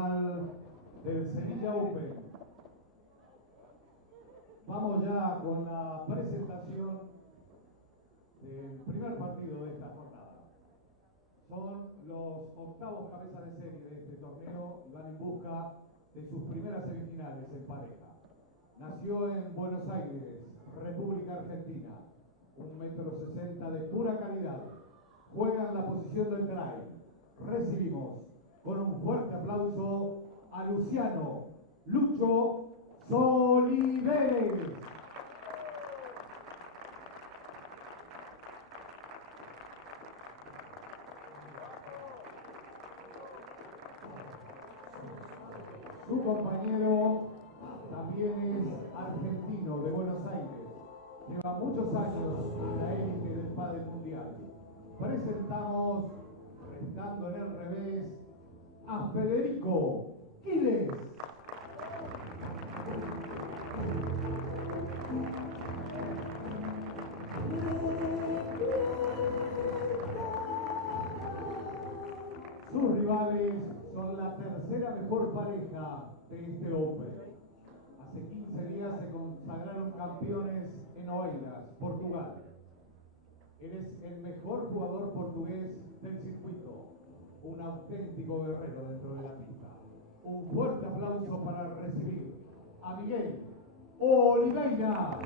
final del Sevilla Open. Vamos ya con la presentación del primer partido de esta jornada. Son los octavos cabezas de serie de este torneo y van en busca de sus primeras semifinales en pareja. Nació en Buenos Aires, República Argentina, 1,60 m de pura calidad. Juega en la posición del drive. Recibimos con un fuerte aplauso a Luciano Lucho Soliveres. Su compañero también es argentino, de Buenos Aires. Lleva muchos años en la élite del pádel mundial. Presentamos, restando en el revés, a Federico Quiles. Sus rivales son la tercera mejor pareja de este Open. Hace 15 días se consagraron campeones en Oeiras, Portugal. Él es el mejor jugador portugués del circuito, un auténtico guerrero dentro de la pista. Un fuerte aplauso para recibir a Miguel Oliveira.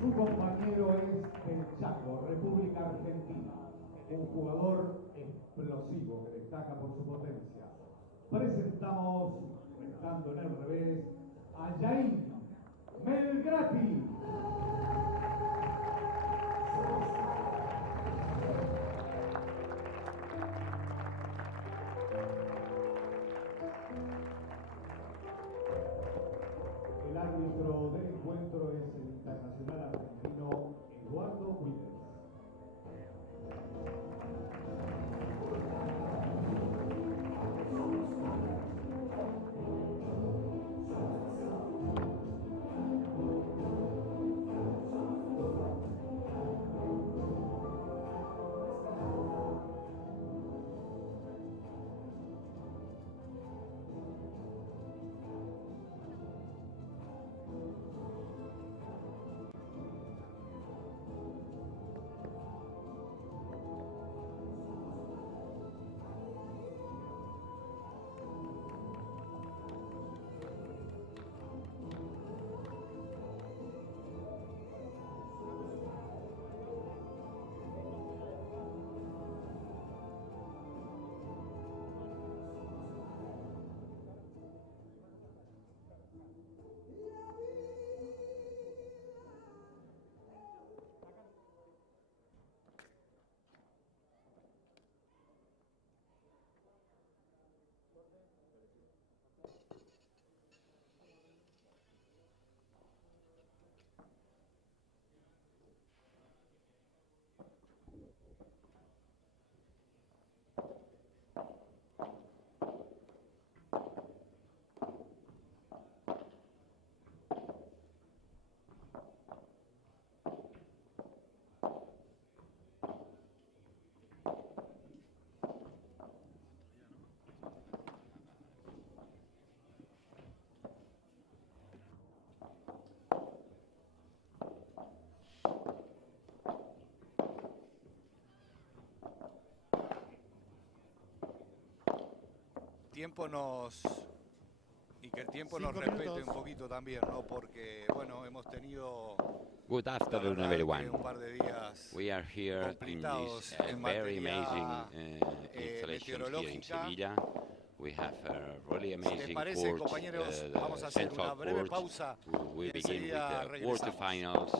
Su compañero es del Chaco, República Argentina, un jugador explosivo que destaca por su potencia. Presentamos, restando en el revés, a Jair Melgrati. El árbitro del encuentro es el internacional argentino Eduardo Williams. Que el tiempo nos respete un poquito también, ¿no? Porque, bueno, hemos tenido Good afternoon, everyone. un par de días We are here in this very amazing installation here in Sevilla. We have a really amazing court, vamos a hacer una central breve court. pausa. We begin with Enseguida the regresamos. quarterfinals.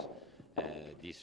This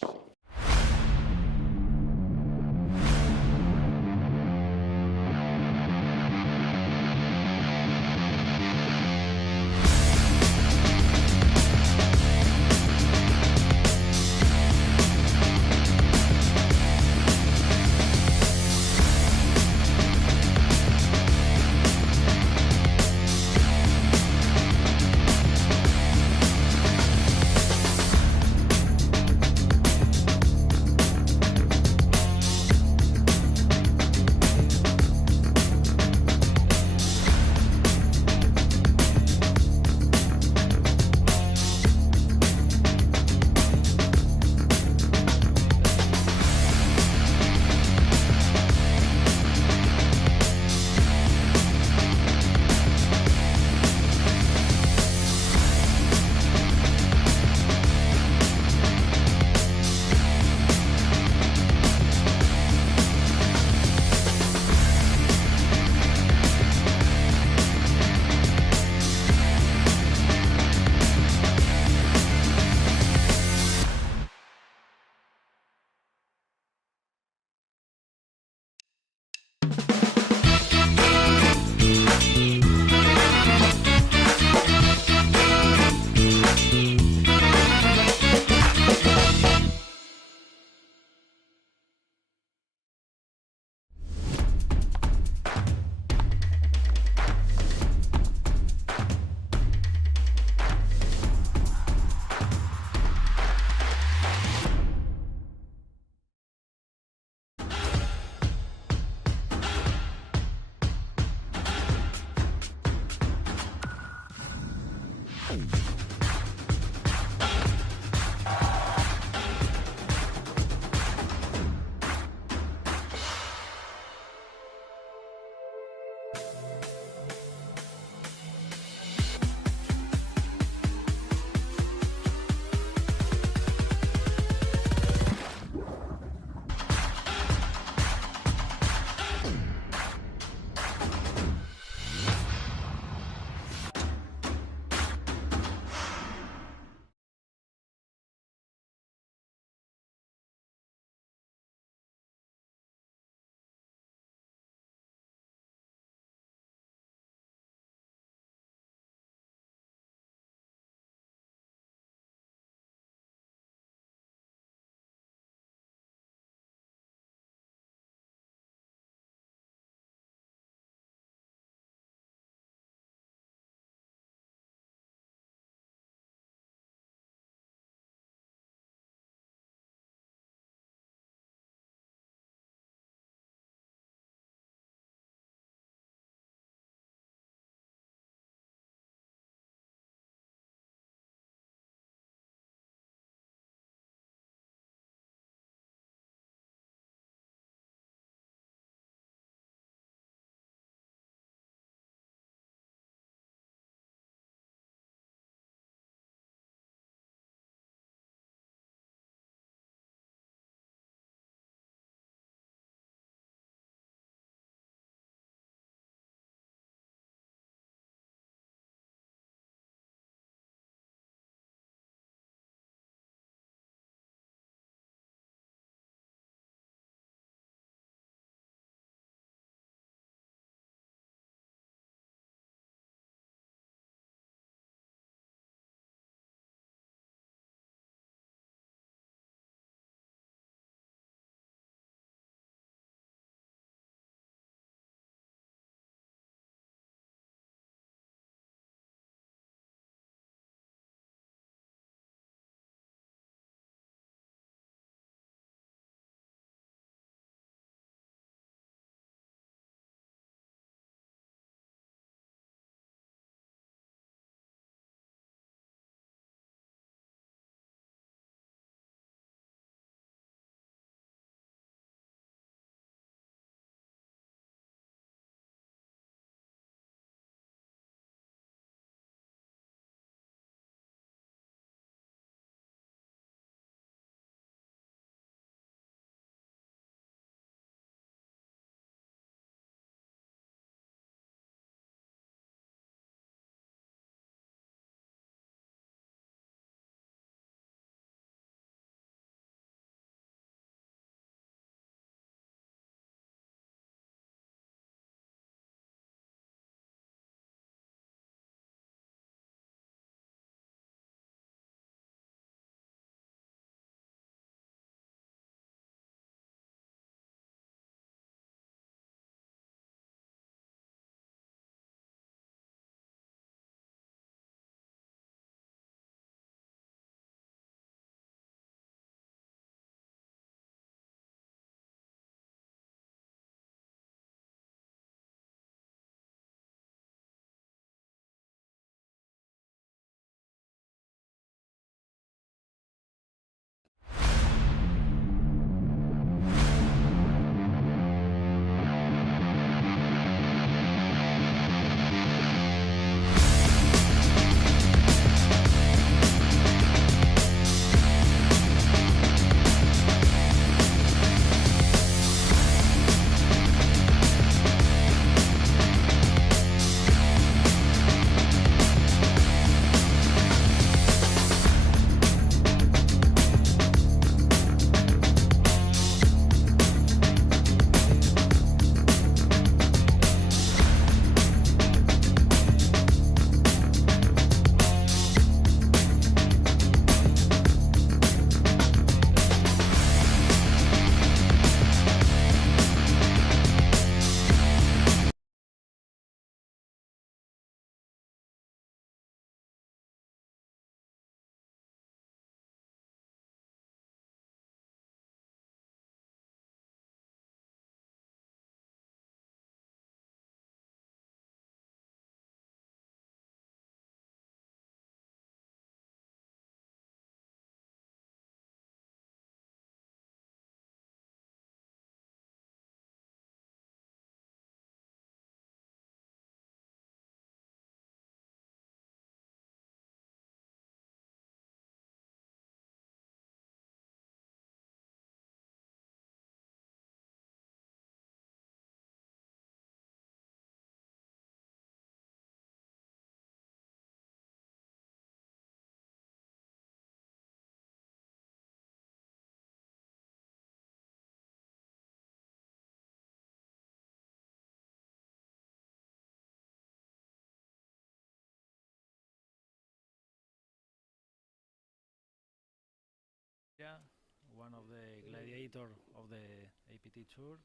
one of the gladiator of the APT Tour.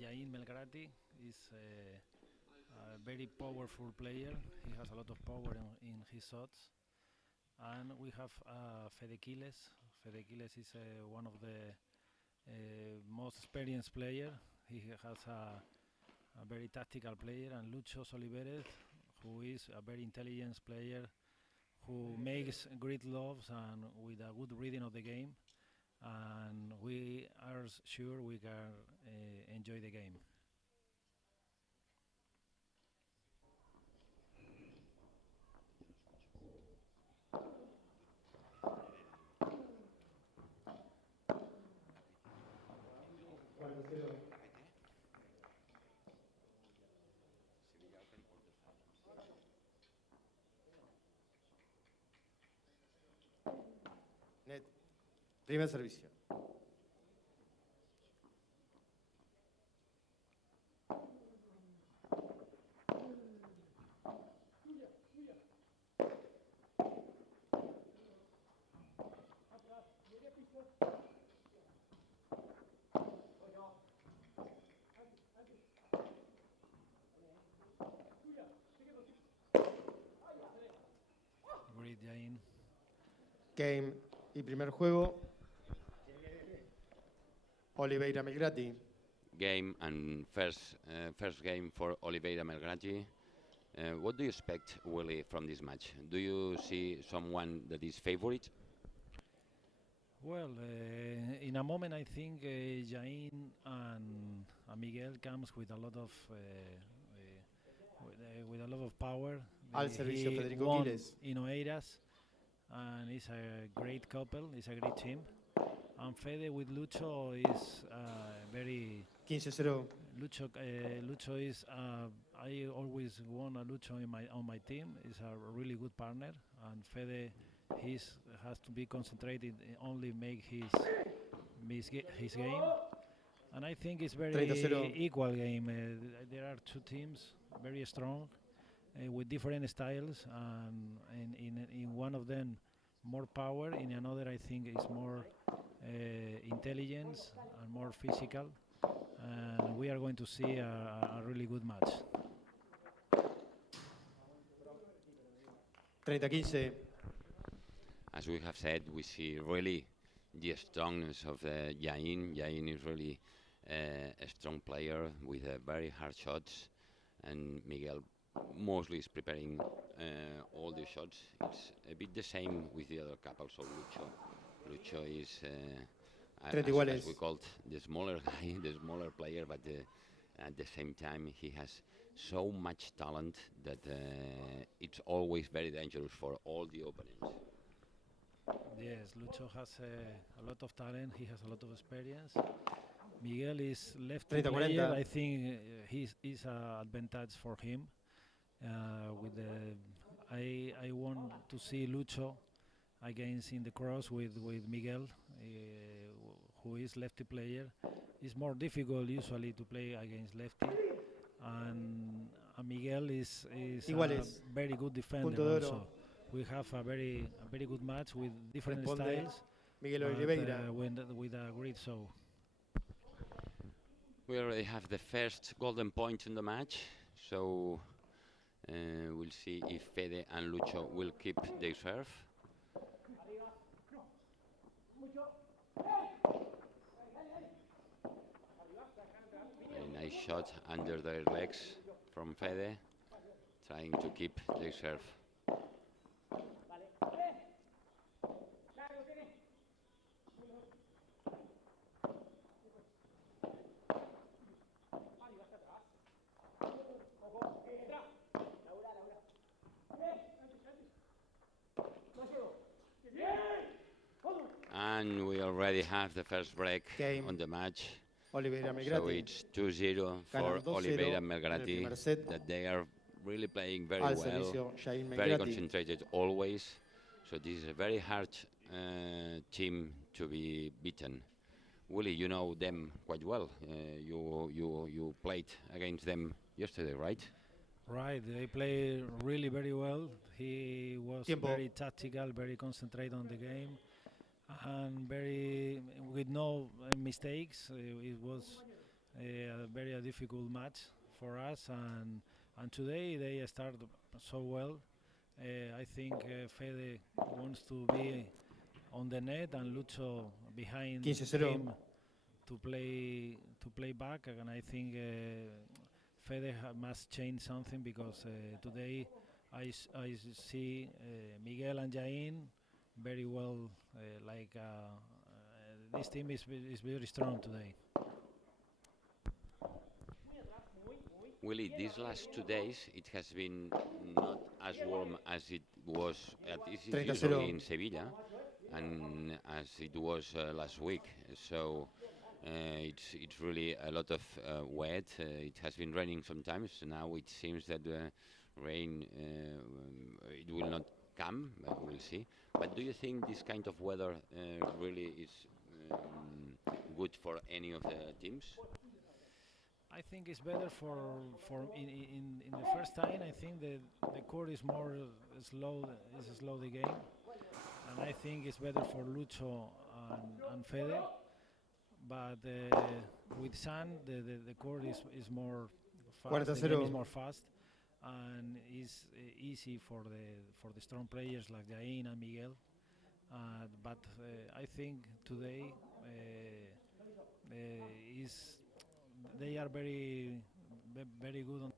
Jain Melgarati is a very powerful player. He has a lot of power in his shots. And we have Fede Quiles. Fede Quiles is one of the most experienced player. He has a very tactical player, and Lucho Soliveres, who is a very intelligent player, who makes great loves and with a good reading of the game, and we are sure we can enjoy the game. Net. Primer servicio. Great, Jain. Game y primer juego. Oliveira Melgrati. Game and first game for Oliveira Melgrati. What do you expect, Willie, from this match? Do you see someone that is favorite? Well, in a moment, I think Jain and Miguel comes with a lot of with a lot of power. Al servicio He Federico won Quiles. in Oeiras, and it's a great couple. It's a great team. And Fede with Lucho is very. 15-0. Lucho is. I always want a Lucho on my team. He's a really good partner, and Fede, has to be concentrated only make his game. And I think it's very 30-0. equal game. There are two teams very strong with different styles, and in one of them more power, in another I think is more intelligence and more physical, and we are going to see a really good match. 30-15. As we have said, we see really the strongness of Jain. Jain is really a strong player with very hard shots, and Miguel mostly is preparing all the shots. It's a bit the same with the other couple. So Lucho is, as we called, the smaller guy, the smaller player, but at the same time he has so much talent that it's always very dangerous for all the opponents. Yes, Lucho has a lot of talent. He has a lot of experience. Miguel is lefty player. I think he's an advantage for him. I want to see Lucho against in the cross with Miguel, who is lefty player. It's more difficult usually to play against lefty, and Miguel is a very good defender also. We have a very good match with different styles. Miguel Oliveira with a great show. We already have the first golden point in the match, so we'll see if Fede and Lucho will keep their serve. A nice shot under their legs from Fede, trying to keep their serve. And we already have the first break on the match. Oliveira Melgrati. So it's 2-0 for Oliveira Melgrati, that they are really playing very well, very concentrated always. So this is a very hard team to be beaten. Willie, you know them quite well. You played against them yesterday, right? Right, they play really very well. He was very tactical, very concentrated on the game. and very with no mistakes. It was a very difficult match for us, and today they started so well. I think Fede wants to be on the net and Lucho behind 15-0. him to play back, and I think Fede must change something because today I see Miguel and Jain very well. This team is very strong today. Willie, these last 2 days it has been not as warm as it was usually in Sevilla, and as it was last week. So it's really a lot of wet. It has been raining sometimes. Now it seems that the rain it will not come, but we'll see. But do you think this kind of weather really is good for any of the teams? I think it's better for in the first time. I think the court is more slow, is slow the game, and I think it's better for Lucho and Fede. But with sun, the court is more fast. The game is more fast, and is easy for the strong players like Jain and Miguel. But I think today is they are very good on.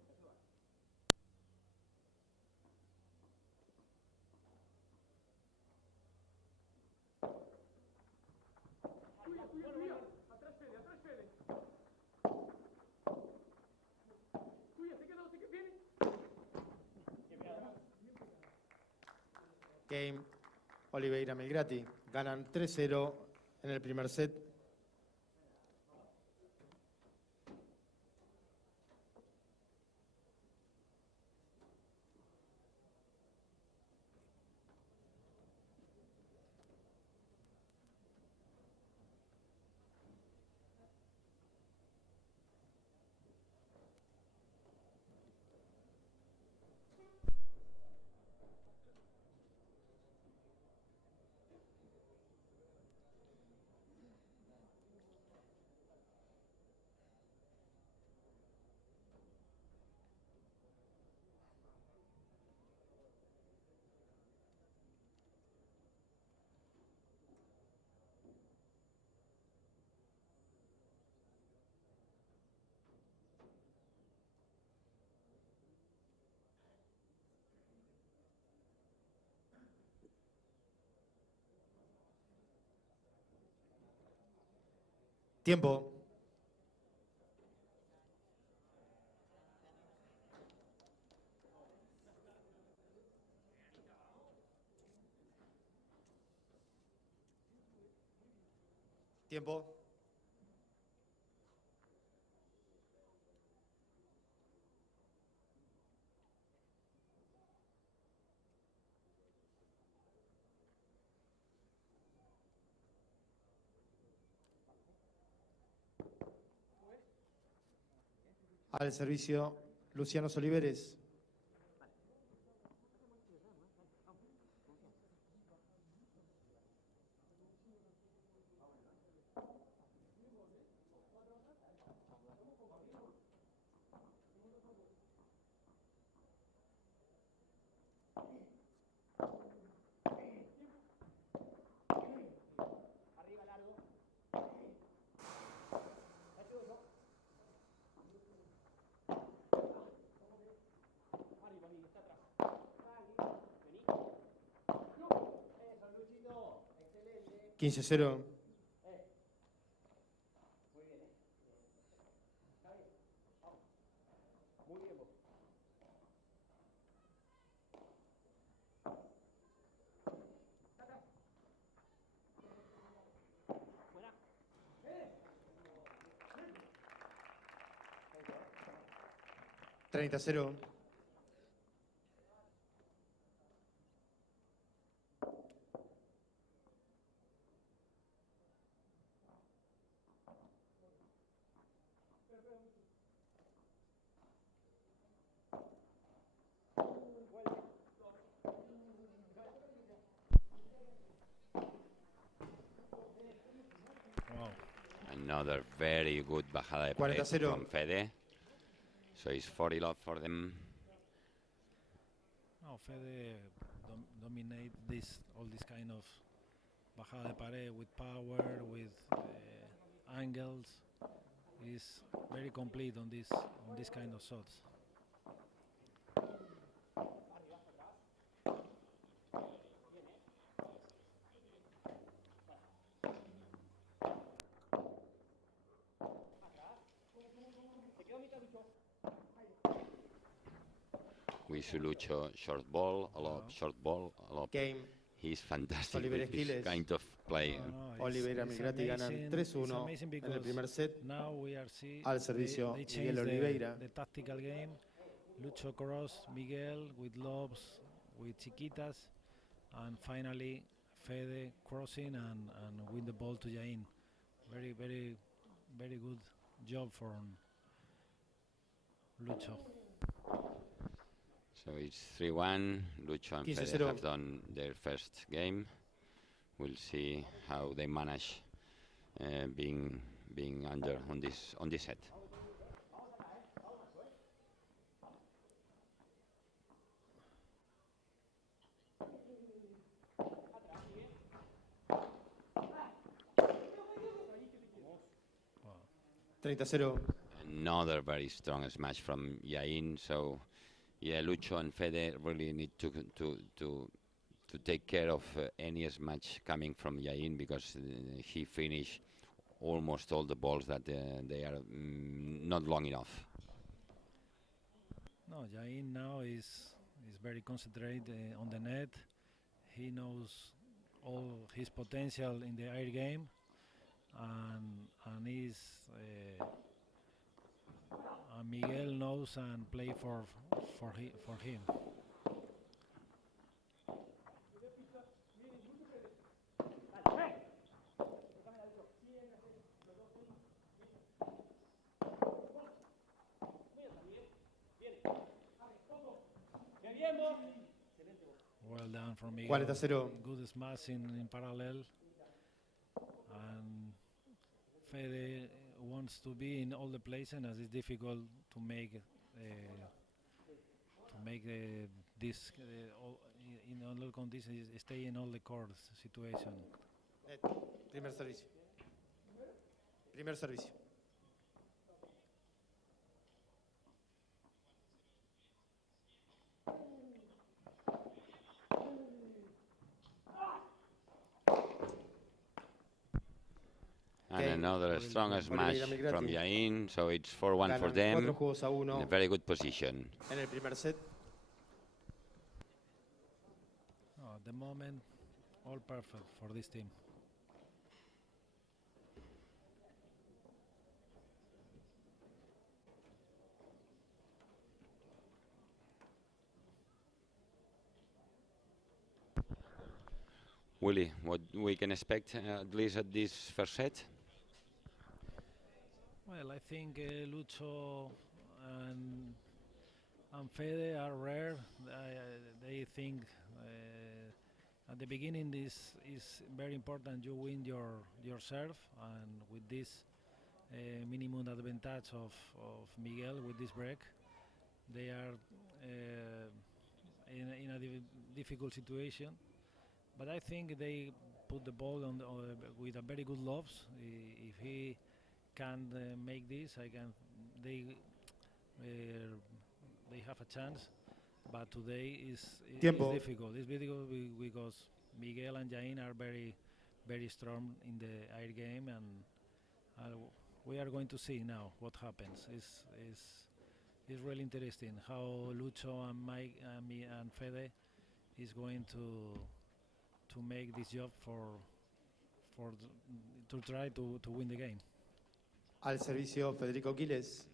Game Oliveira Melgrati. Ganan 3-0 en el primer set. Tiempo. Tiempo. Al servicio, Luciano Oliveres. Quince 0. Treinta 0. Another very good bajada de pared 40-0. from Fede. So it's 40 love for them. No, Fede dominate all this kind of bajada de pared with power, with angles. Is very complete on this kind of shots. We should Lucho short ball, a lot short ball, a lot. Game. He's fantastic Oliver with this Esquiles. kind of play. Oliveira Migrati ganan 3-1 en el primer set. Now we are see Al servicio they Miguel changed Oliveira. the tactical game. Lucho cross, Miguel with lobs, with chiquitas, and finally Fede crossing and win the ball to Jain. Very, very, very good job from Lucho. So it's 3-1. Lucho and Fede 15-0. have done their first game. We'll see how they manage being under on this set. Wow. 30-0. Another very strong smash from Jain. So yeah, Lucho and Fede really need to take care of any smash coming from Jain, because he finished almost all the balls that they are not long enough. No, Jain now is very concentrated on the net. He knows all his potential in the air game, and Miguel knows and play for him. Well done from Miguel. 40-0. Good smash in parallel. And Fede wants to be in all the places, as it's difficult to make this in all conditions, stay in all the courts situation. Primer servicio. Primer servicio. And another strong smash from Jain, so it's 4-1 for Ganan them. 4-1 In a very good position. en el primer set. At the moment, all perfect for this team. Willie, what we can expect at least at this first set? Well, I think Lucho and Fede are rare. They think at the beginning this is very important. You win your serve, and with this minimum advantage of Miguel with this break, they are in a difficult situation. But I think they put the ball on with a very good lobs. If he can make this, they have a chance. But today is difficult. It's difficult because Miguel and Jain are very, very strong in the air game, and we are going to see now what happens. It's really interesting how Lucho and Mike and Fede is going to make this job to try to win the game. Al servicio Federico Quiles.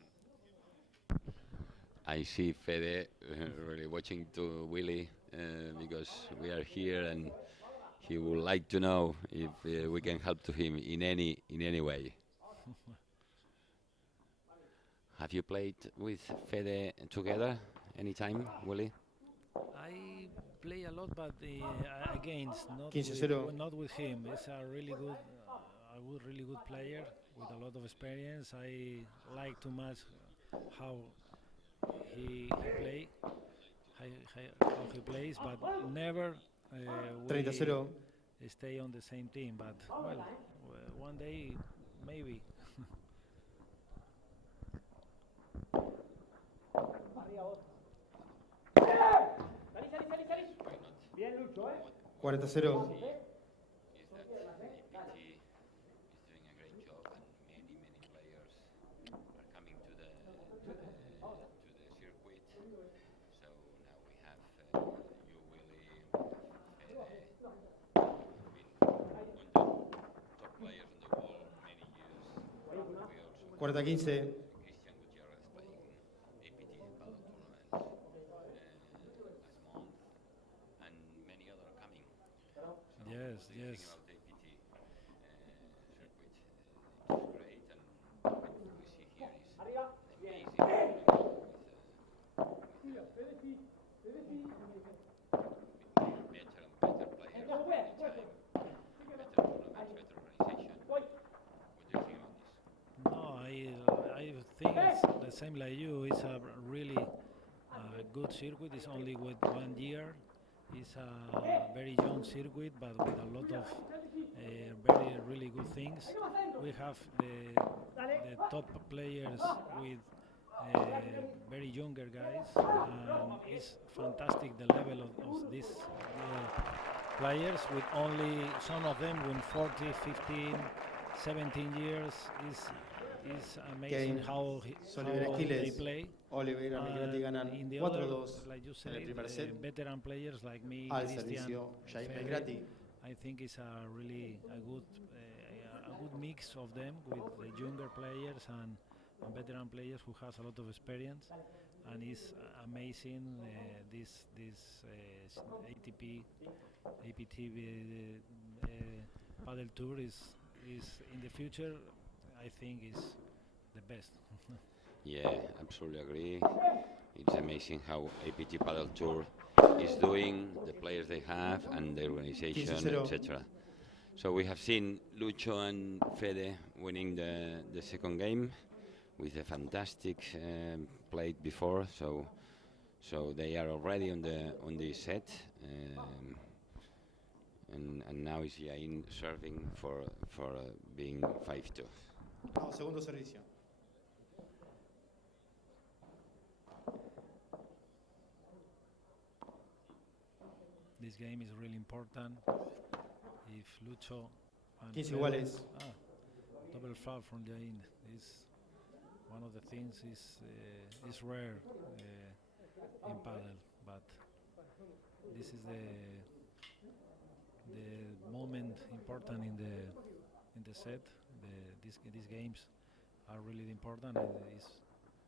I see Fede really watching to Willie because we are here, and he would like to know if we can help to him in any way. Have you played with Fede together anytime, Willie? I play a lot, but against, not 15-0. not with him. It's a really good a really good player with a lot of experience. I like too much how he how he plays, but never we 30-0. stay on the same team. But well, one day maybe. Bien, Lucho, 40-0. is that APT is doing a great job, and many players are coming to the circuit. So now we have you, Willie, we have Fede, been one of the top players on the world many years. We also 40-15. Christian Gutierrez playing APT paddle tournaments last month, and many other coming. So Yes, what do you yes. think about the APT circuit? It's great, and what we see here is amazing. With better and better players all the time, better tournaments, better organization. What do you think about this? No, I think it's the same like you. It's a really good circuit. It's only with 1 year. It's a very young circuit, but with a lot of very really good things. We have the top players with very younger guys, and it's fantastic the level of these players. With only some of them with 40, 15, 17 years. Is amazing Game. how Oliver they Aquiles, play. Oliveira Migrati ganan In the other, 4-2 like you en said, el primer set. veteran players like me, Al Christian, servicio Jaime Fede, Migrati. I think it's a really a good mix of them with the younger players and veteran players who has a lot of experience, and it's amazing this ATP APT paddle tour is in the future. I think is the best. Yeah, absolutely agree. It's amazing how APT Paddle Tour is doing, the players they have, and the organization, 15-0. etc. So we have seen Lucho and Fede winning the second game with a fantastic play before. So they are already on the set, and now is Jain serving for being 5-2. No, segundo servicio. This game is really important. If Lucho and 15 Fede- iguales. double foul from Jain is one of the things is rare in paddle, but this is the moment important in the set. These games are really important, and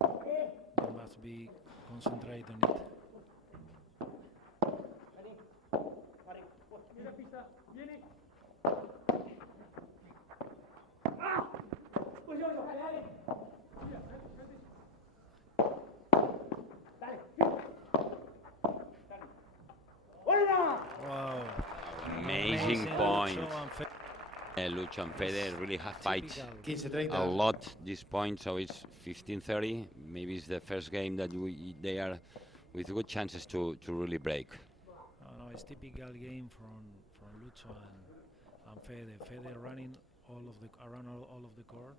you must be concentrated on it. Wow. Amazing point. Lucho and Fede really have fight 15-30. a lot this point, so it's 15-30. Maybe it's the first game that they are with good chances to really break. No, it's typical game from Lucho and Fede. Fede running around all of the court,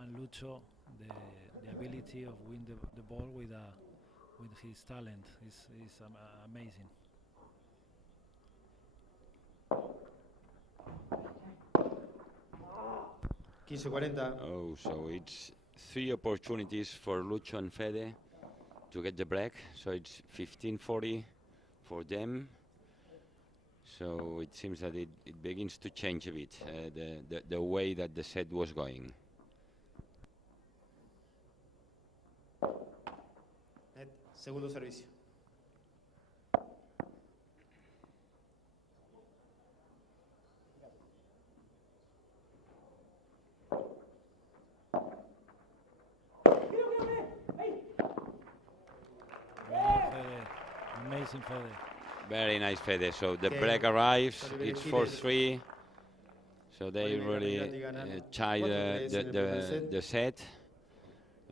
and Lucho the ability of win the ball with his talent is amazing. Oh, so it's 3 opportunities for Lucho and Fede to get the break. So it's 15-40 for them. So it seems that it begins to change a bit, the way that the set was going. Segundo servicio. Amazing Fede. Very nice, Fede. So the Okay. break arrives. Sorry, It's Fede. 4-3. So they really tie the set,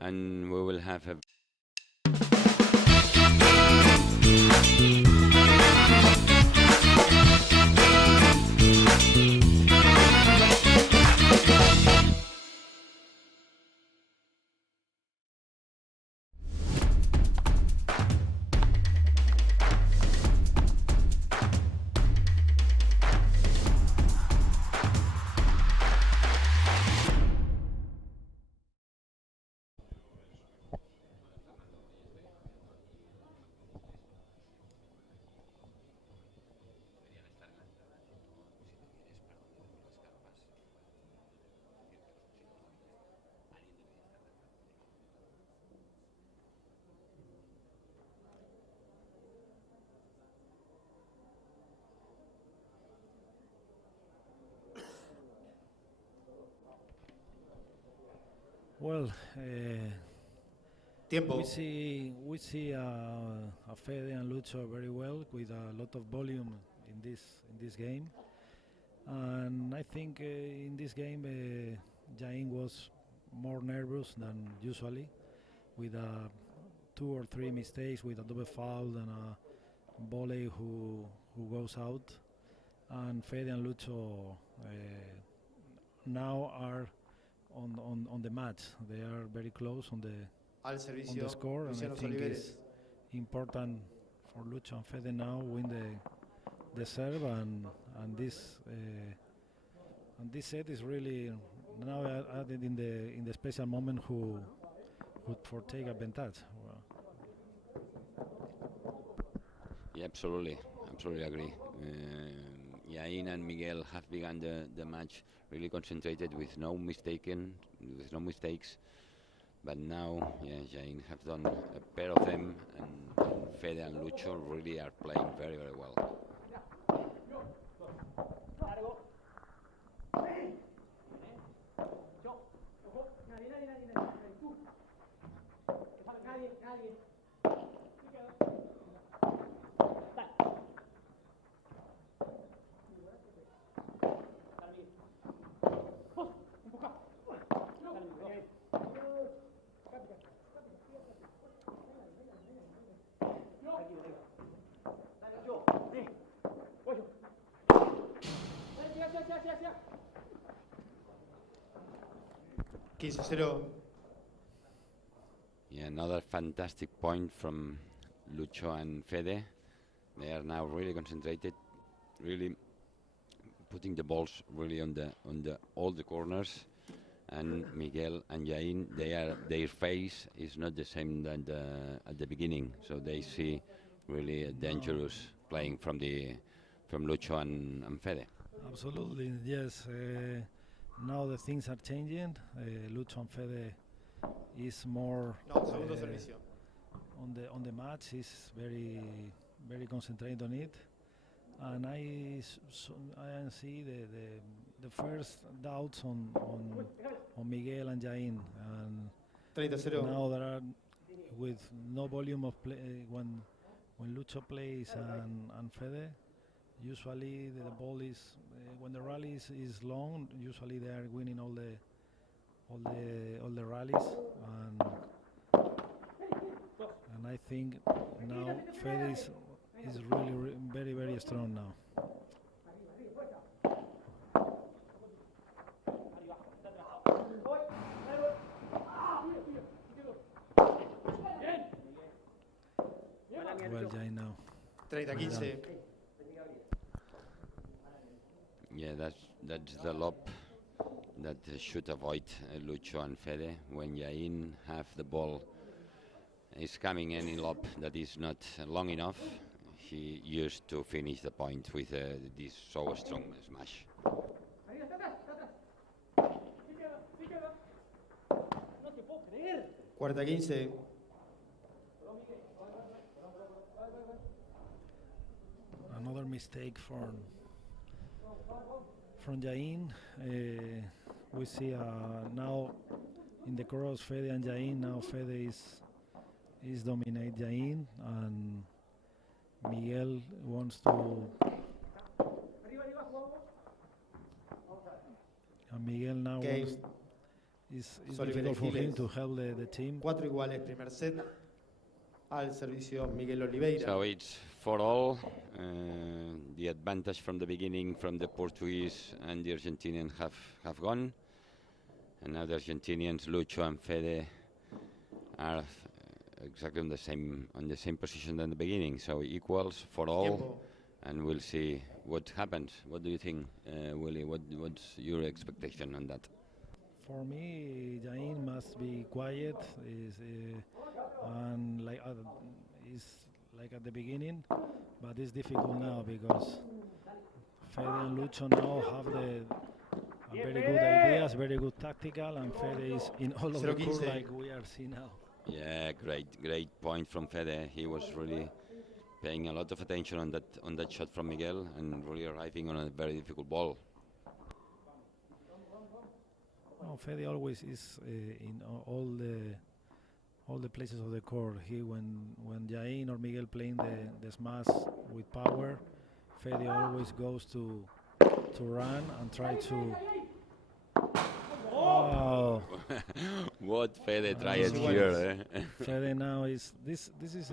and we will have a Well, Tiempo. we see Fede and Lucho very well with a lot of volume in this game, and I think in this game Jain was more nervous than usually, with 2 or 3 mistakes, with a double foul and a volley who goes out, and Fede and Lucho now are on the match. They are very close on the score, and I think it's important for Lucho and Fede now win the serve, and this set is really now added in the special moment who for take advantage. Yeah, absolutely agree. Jain and Miguel have begun the match really concentrated with no mistakes. But now, yeah, Jain have done a pair of them, and Fede and Lucho really are playing very, very well. Yeah, another fantastic point from Lucho and Fede. They are now really concentrated, really putting the balls really on all the corners. And Miguel and Jain, their face is not the same than at the beginning, so they see really dangerous playing from Lucho and Fede. Absolutely, yes. Now the things are changing. Lucho and Fede is more on the match. Is very concentrated on it, and I see the first doubts on Miguel and Jain, and now there are with no volume of play when Lucho plays and Fede. Usually the ball is when the rally is long. Usually they are winning all the rallies, and I think now Fede is really very strong now. Well, Jain now. 30-15. Yeah, that's the lob that should avoid Lucho and Fede. When Jain have the ball, is coming any lob that is not long enough, he used to finish the point with this so strong smash. 40-15. Another mistake from Jain. We see now in the cross Fede and Jain. Now Fede is dominate Jain, and Miguel wants to And Miguel now Game. is Sobre difficult for him Giles. to help the team. 4 iguales, primer set. Al servicio Miguel Oliveira. So it's for all. The advantage from the beginning from the Portuguese and the Argentinians have gone. And now the Argentinians, Lucho and Fede, are exactly on the same position than the beginning. So equals for all. Tiempo. And we'll see what happens. What do you think, Willie? What's your expectation on that? For me, Jain must be quiet. And is like at the beginning, but it's difficult now because Fede and Lucho now have very good ideas, very good tactical, and Fede is in all of the court like we are seeing now. Yeah, great point from Fede. He was really paying a lot of attention on that shot from Miguel and really arriving on a very difficult ball. Oh, Fede always is in all the places of the court. When Jain or Miguel playing the smash with power, Fede always goes to run and try to. Oh. What Fede tried here? Fede now is this is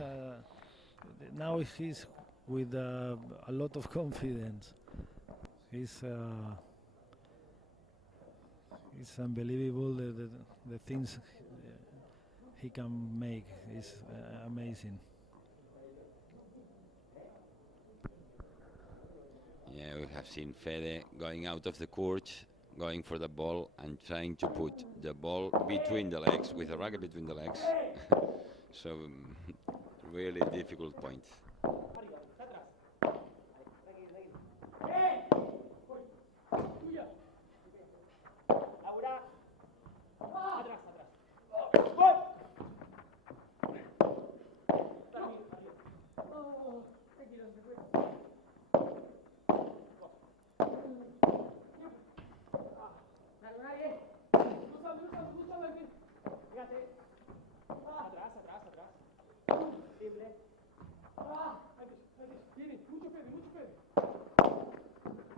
now he's with a lot of confidence. It's unbelievable the things he can make. Is amazing. Yeah, we have seen Fede going out of the court, going for the ball and trying to put the ball between the legs, with the racket between the legs. So really difficult point.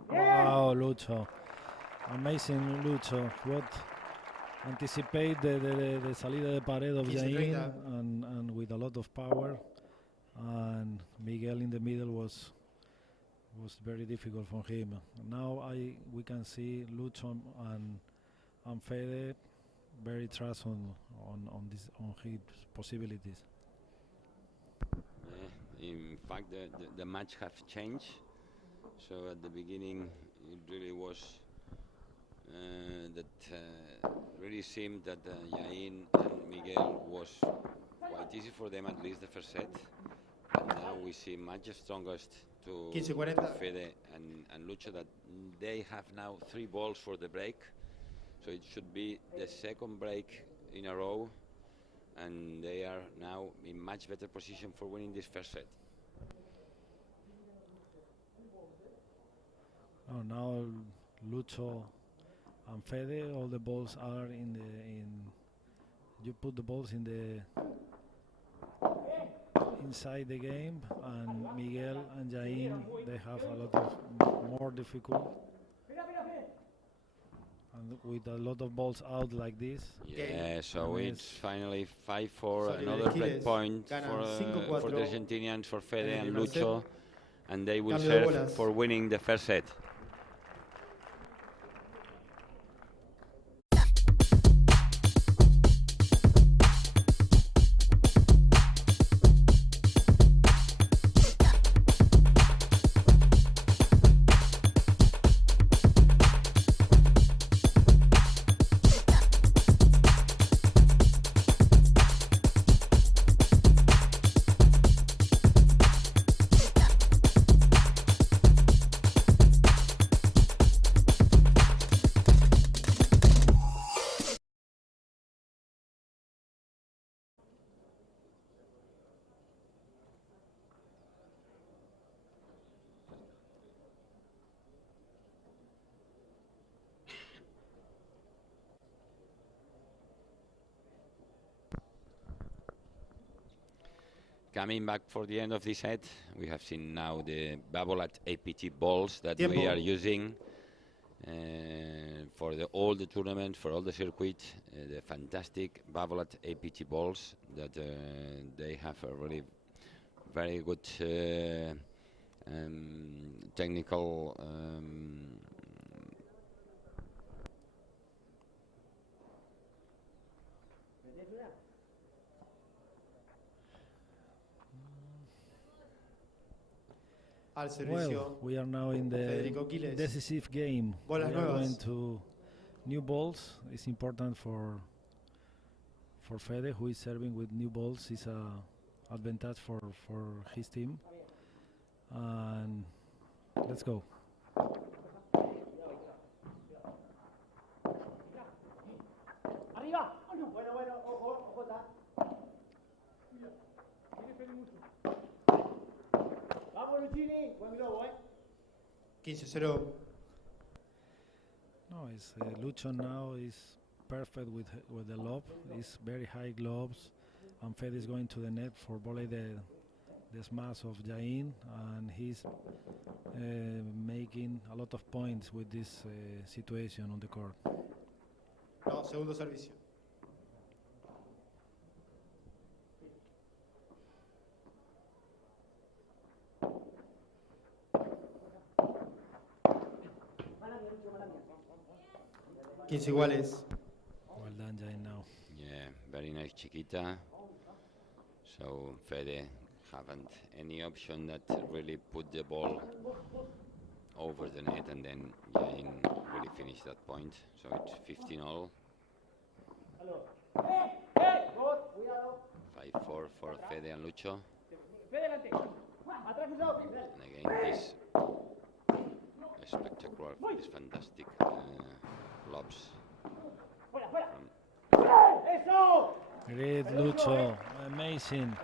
Wow, Lucho. Amazing Lucho. What anticipate the salida de pared of Jain and with a lot of power. And Miguel in the middle was very difficult for him. Now we can see Lucho and Fede very trust on his possibilities. Yeah, in fact, the match have changed. So at the beginning, it really was really seemed that Jain and Miguel was quite easy for them, at least the first set. But now we see much strongest to Fede and Lucho, that they have now 3 balls for the break. So it should be the second break in a row, and they are now in much better position for winning this first set. Oh, now Lucho and Fede, all the balls are you put the balls inside the game, and Miguel and Jain, they have a lot of more difficult, and with a lot of balls out like this. Yeah, so it's finally 5-4, another break point for the Argentinians, for Fede and Lucho, and they will serve for winning the first set. Coming back for the end of this set, we have seen now the bubble at APT balls that we are using. for all the tournament, for all the circuit, the fantastic Babolat APT balls that they have a really very good technical Al servicio. Well, we are now in the Federico Quiles. decisive game. Bolas We are nuevas. going to new balls. It's important for Fede, who is serving with new balls. It's a advantage for his team. And let's go. Arriba. Bueno, ojo, Vamos, Luchini. Buen globo, 15-0. No, it's Lucho now is perfect with the lob. It's very high globes, and Fede is going to the net for volley the smash of Jain, and he's making a lot of points with this situation on the court. No, segundo servicio. ¿eh? 15 iguales. Well done, Jain now. Yeah, very nice Chiquita. So Fede haven't any option that really put the ball over the net, and then Jain really finished that point. So it's 15-all. 5-4 for Fede and Lucho. And again, this spectacular, this fantastic lobs. Great, Lucho. Amazing.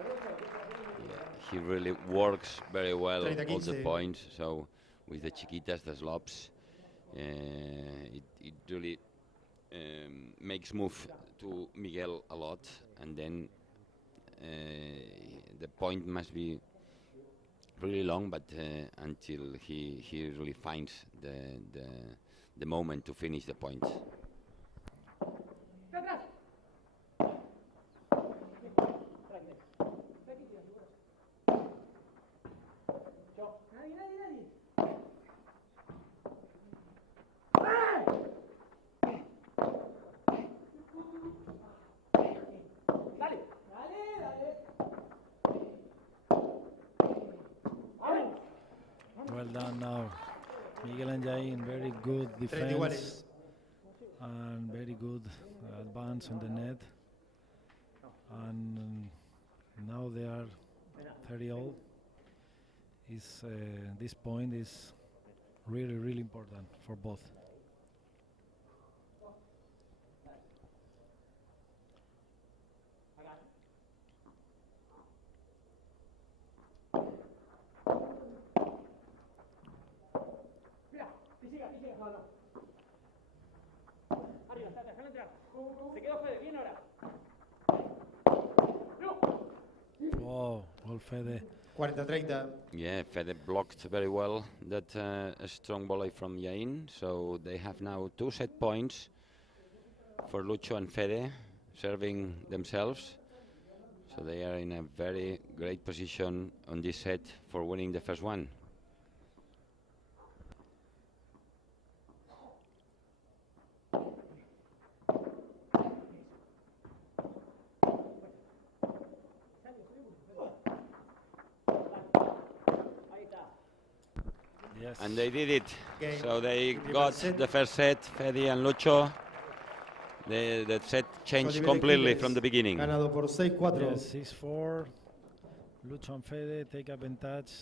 Yeah, he really works very well all the 30-15. points. So with the chiquitas, the lobs, it really makes move to Miguel a lot, and then the point must be really long, but until he really finds the moment to finish the point. Well done now. Miguel and Jain, very good 30 defense iguales. and very good advance on the net. And now they are 30-all. This point is really, really important for both. Wow, well Fede. 40-30. Yeah, Fede blocked very well that a strong volley from Jain. So they have now 2 set points for Lucho and Fede serving themselves. So they are in a very great position on this set for winning the first one. Yes. And they did it. Game. So they Primer got set. the first set, Fede and Lucho. The set changed Oliver completely Quiles, from the beginning. Ganado por 6-4. Yes, 6-4. Lucho and Fede take advantage.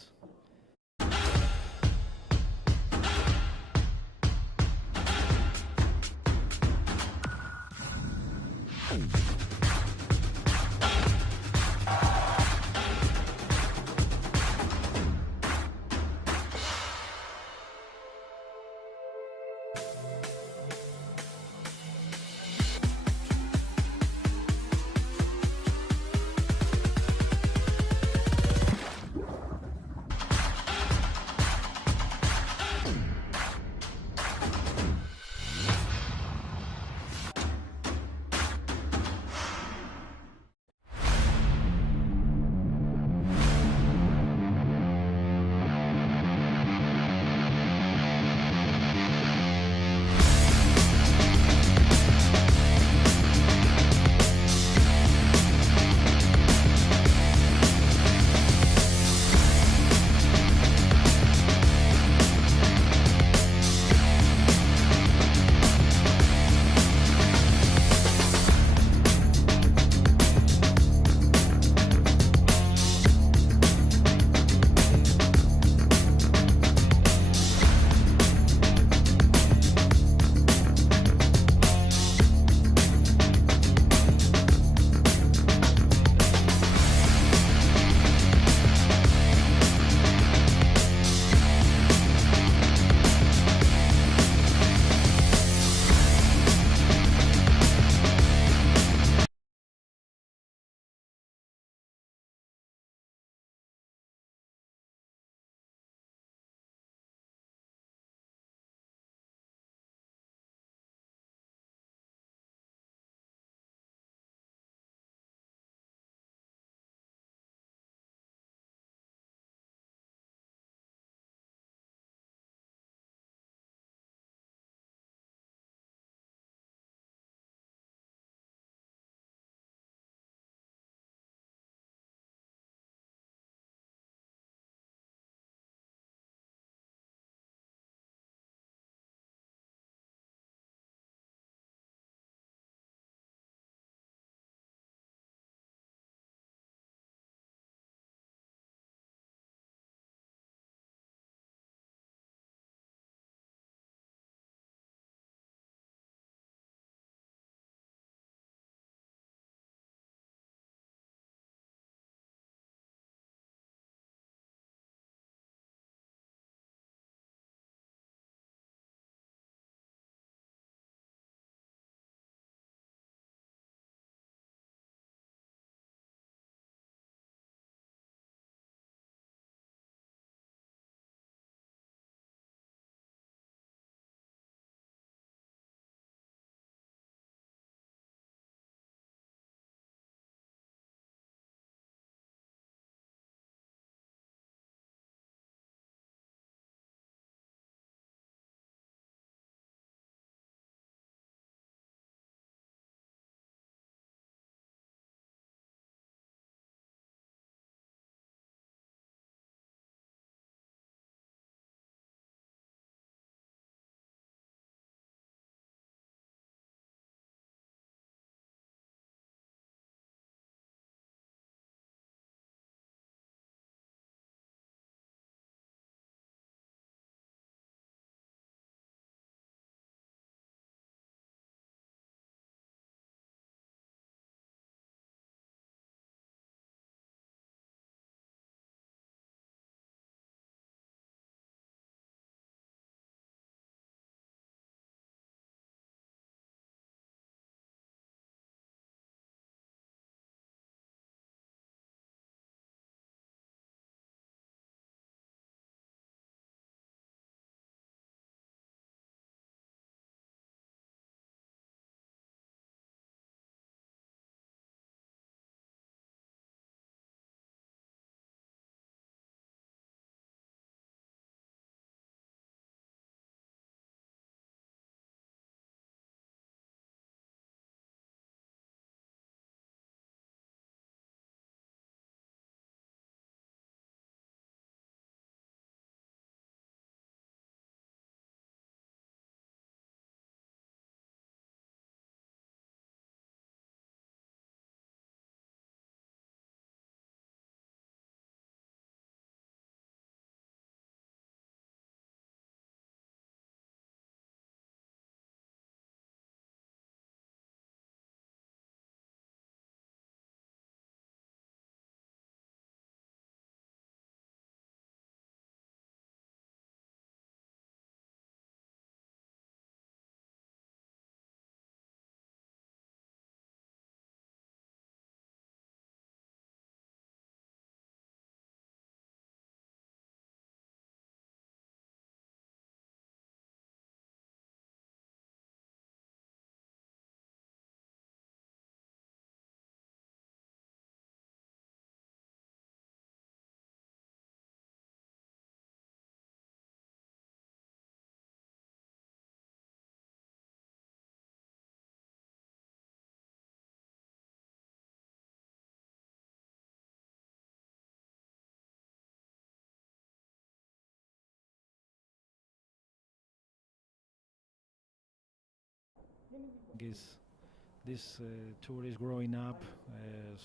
This tour is growing up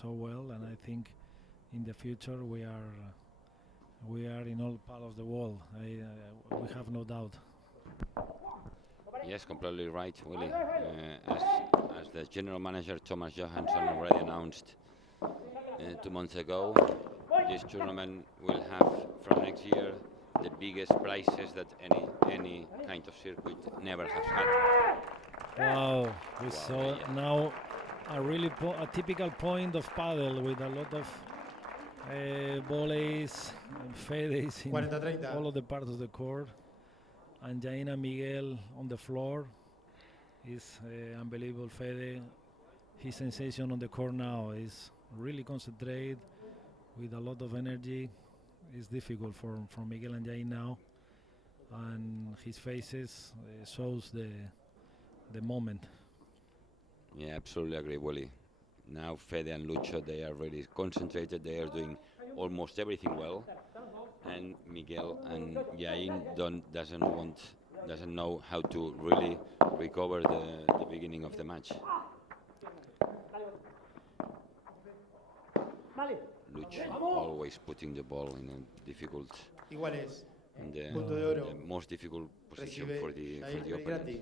so well, and I think in the future we are in all parts of the world. We have no doubt. Yes, completely right, Willie. As the general manager Thomas Johansson already announced 2 months ago, this tournament will have from next year the biggest prizes that any kind of circuit never has had. Wow, we saw now a really a typical point of paddle with a lot of volleys and fades in 40-30. all of the parts of the court. And Jaina Miguel on the floor is unbelievable. Fede, his sensation on the court now is really concentrated with a lot of energy. It's difficult for Miguel and Jain now, and his faces shows the moment. Yeah, absolutely agree, Willie. Now Fede and Lucho, they are really concentrated. They are doing almost everything well, and Miguel and Jain doesn't know how to really recover the beginning of the match. Lucho always putting the ball in a difficult, Iguales. in the Punto de oro. most difficult position Recibe for the Jair opponent. Melgrati.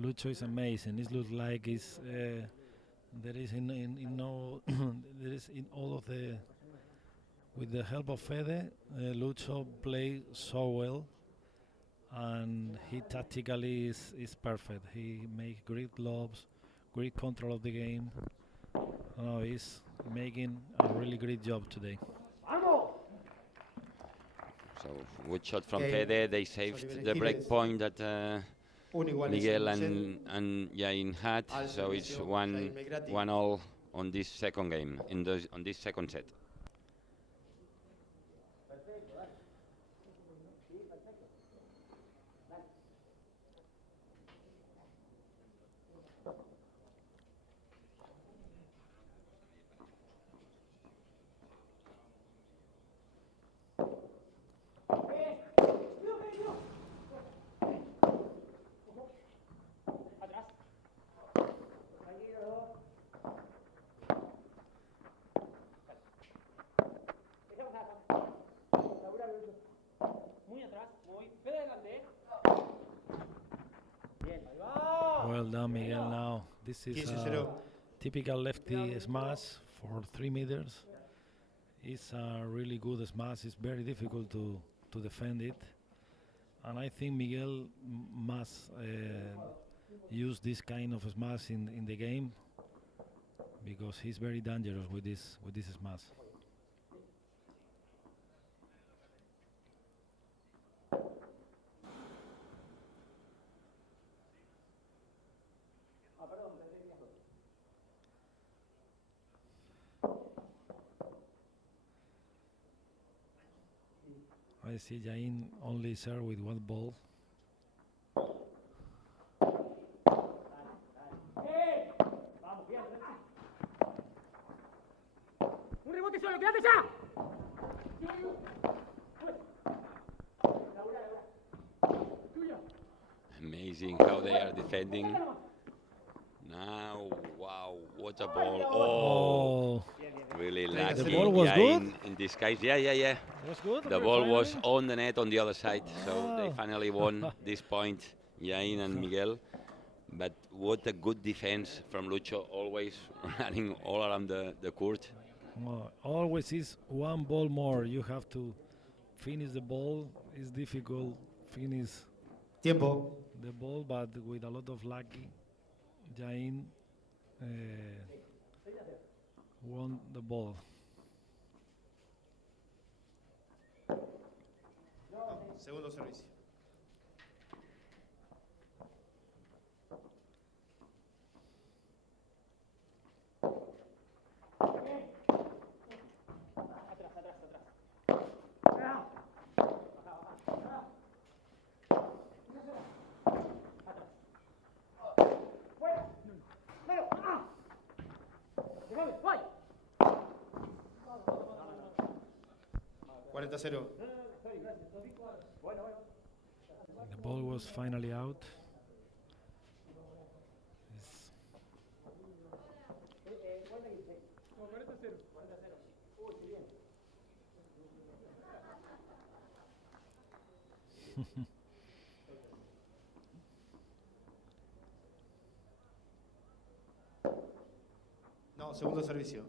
Lucho is amazing. It looks like there is in no there is in all of the with the help of Fede, Lucho plays so well, and he tactically is perfect. He makes great lobs, great control of the game. He's making a really great job today. So good shot from Okay. Fede. They saved the break point that Miguel and Jain had. So it's 1-1 on this second game, on this second set. Well done, Miguel. Now this is a typical lefty smash for 3 meters. It's a really good smash. It's very difficult to defend it, and I think Miguel must use this kind of smash in the game, because he's very dangerous with this smash. I see Jain only serve with one ball. ¡Un rebote solo! ¡Quédate ya! Amazing how they are defending. Now, wow, what a ball. Oh, really lucky. The ball was good? In this case, yeah. It was good. The ball was on the net on the other side, so they Wow. finally won this point, Jain and Miguel. But what a good defense from Lucho, always running all around the court. Always is one ball more. You have to finish the ball. It's difficult finish Tiempo. the ball, but with a lot of lucky, Jain won the ball. Segundo servicio. ¡Voy! 40-0. The ball was finally out. No, segundo servicio.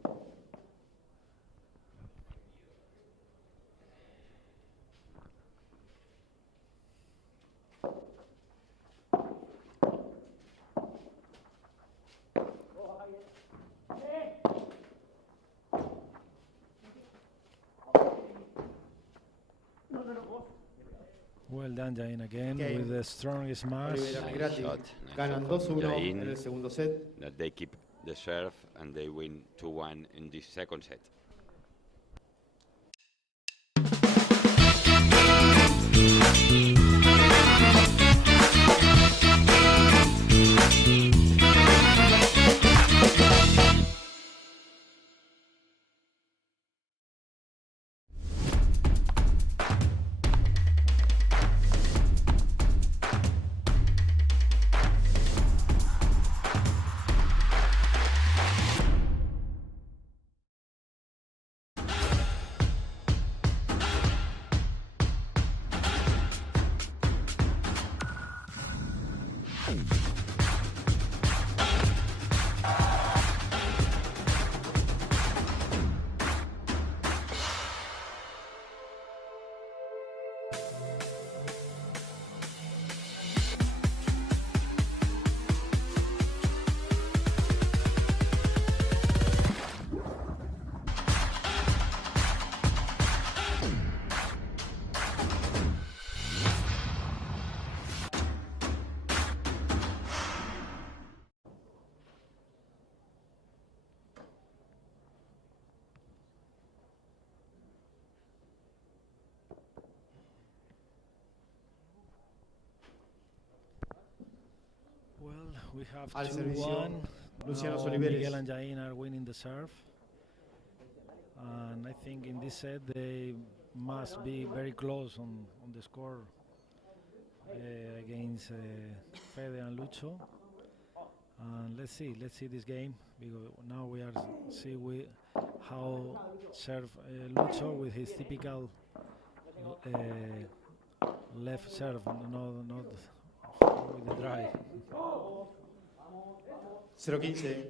Well done, Jain, again Okay. with the strong smash. Olivera Nice Melgrati shot, ganan from 2-1 Jain. en el segundo set. That they keep the serve and they win 2-1 in this second set. Well, we have Al 2-1. servicio, Luciano Now Oliveres. Miguel and Jain are winning the serve. And I think in this set they must be very close on the score against Fede and Lucho. And let's see this game, because now we are see how serve Lucho with his typical left serve, not with the drive. 0-15.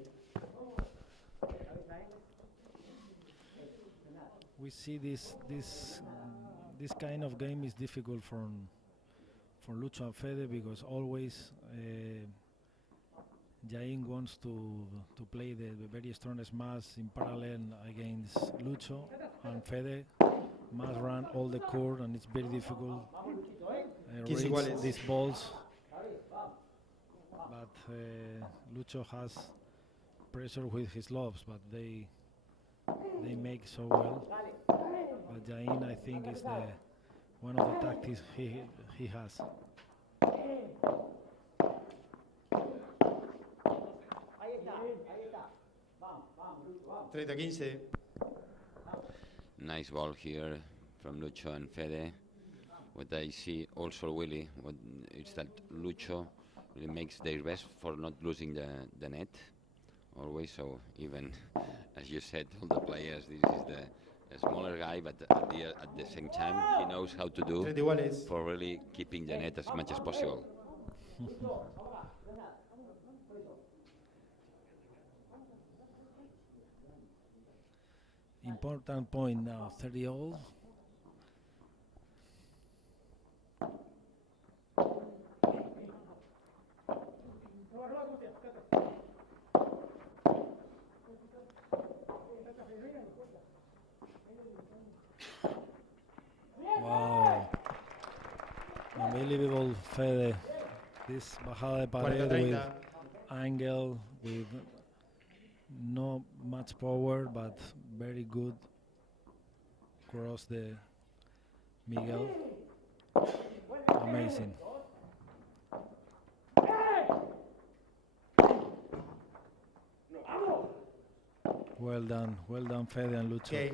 We see this kind of game is difficult for Lucho and Fede, because always Jain wants to play the very strong smash in parallel against Lucho, and Fede must run all the court, and it's very difficult reach these balls. But Lucho has pressure with his lobs, but they make so well. But Jain, I think, is one of the tactics he has. 30-15. Nice ball here from Lucho and Fede. What I see also, Willy, is that Lucho really makes their best for not losing the net always. So even, as you said, all the players, this is the smaller guy, but at the same time, he knows how to do for really keeping the net as much as possible. Important point now, 30-all. Wow. Unbelievable, Fede. This bajada de pared with angle, with no much power, but very good cross the Miguel. Amazing. Well done, Fede and Lucho. Okay.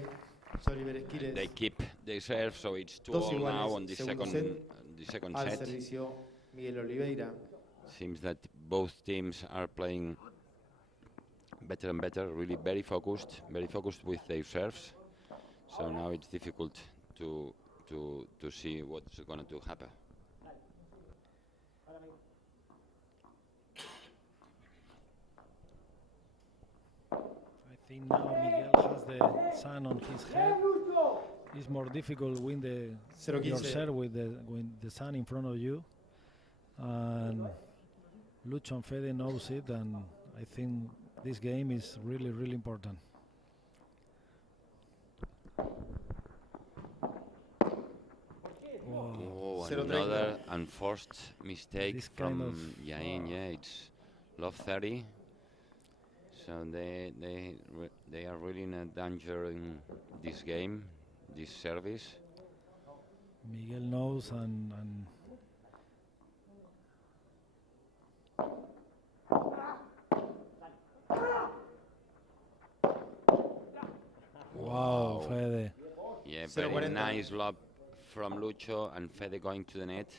They keep their serve, so it's 2-all now on the second Al set. servicio, Miguel Oliveira. Seems that both teams are playing better and better, really very focused with their serves. So now it's difficult to see what's going to happen. think now Miguel has the sun on his head. It's more difficult win the 0-15. your serve with the sun in front of you. And Lucho and Fede knows it, and I think this game is really, really important. Oh, 0-30. another unforced mistake This kind from of, Yain. Yeah, it's love 30. So they are really in a danger in this game, this service. Miguel knows, and wow, Fede. Yeah, 0-40. very nice lob from Lucho and Fede going to the net.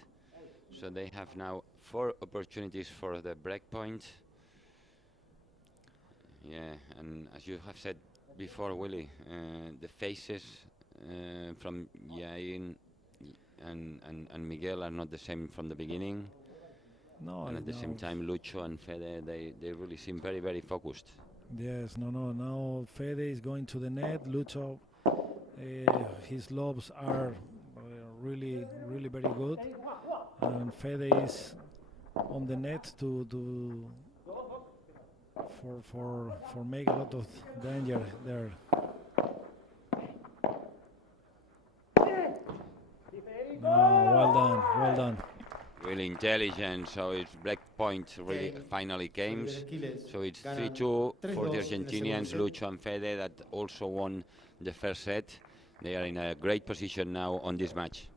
So they have now 4 opportunities for the break point. Yeah, and as you have said before, Willie, the faces from Yain and Miguel are not the same from the beginning. No, And at the same time, Lucho and Fede, they really seem very, very focused. Yes, no. Now Fede is going to the net. Lucho, his lobs are really, really very good, and Fede is on the net to for make a lot of danger there. No, well done. Really intelligent, so it's break point really finally came. So it's 3-2 for the Argentinians, Lucho and Fede, that also won the first set. They are in a great position now on this match.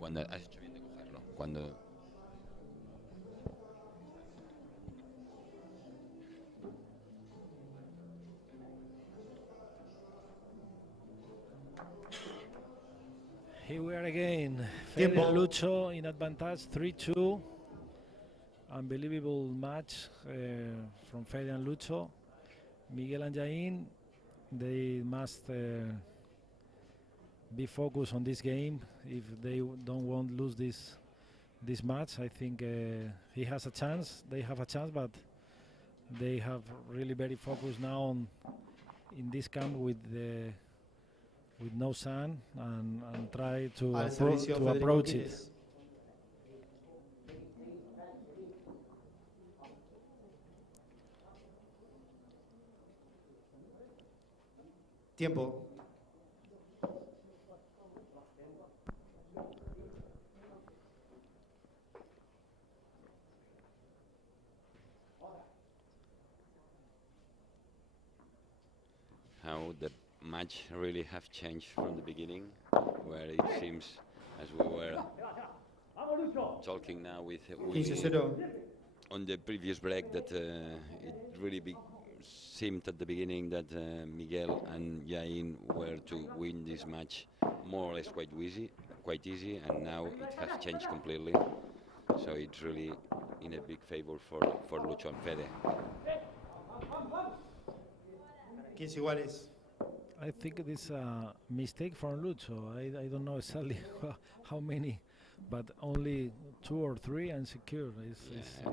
Cuando has hecho bien de cogerlo. Cuando Here we are again. Fede and Lucho in advantage, 3-2. Unbelievable match from Fede and Lucho. Miguel and Jain, they must be focused on this game if they don't want to lose this match. I think he has a chance. They have a chance, but they have really very focused now on in this camp with no sun and try to approach it. Tiempo. how the match really have changed from the beginning, where it seems, as we were talking now with Willie 15-0. on the previous break, that it really seemed at the beginning that Miguel and Jain were to win this match more or less quite easy, and now it has changed completely. So it's really in a big favor for Lucho and Fede. 15 iguales. I think this is a mistake from Lucho. I don't know exactly how many, but only 2 or 3 and secure.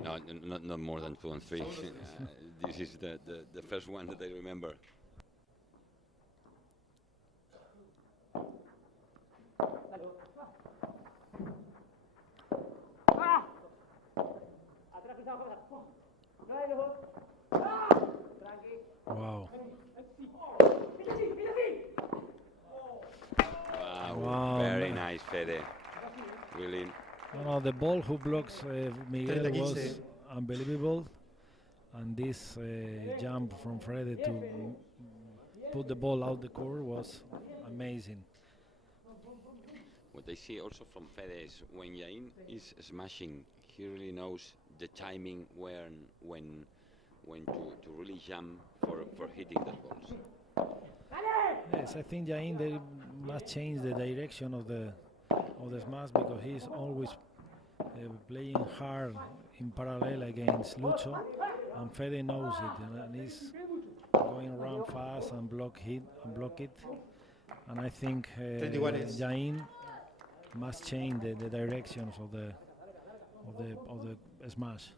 Not more than 2 and 3. This is the first one that I remember. Wow. Wow, very nice, Fede. Really. No, the ball who blocks Miguel was unbelievable, and this jump from Fede to put the ball out the court was amazing. what I see also from Fede is when Jain is smashing, he really knows the timing when to really jump for hitting the balls. Yes, I think Jain they must change the direction of the smash because he's always playing hard in parallel against Lucho, and Fede knows it, and he's going around fast and block it. And I think Jain must change the directions of the smash.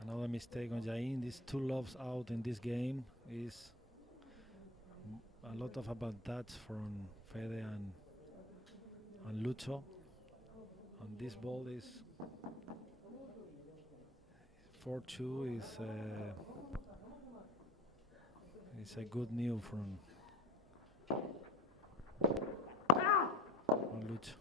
Another mistake on Jain. These two loves out in this game is a lot of advantage from Fede and Lucho. And this ball is 4-2 is a good news from Lucho.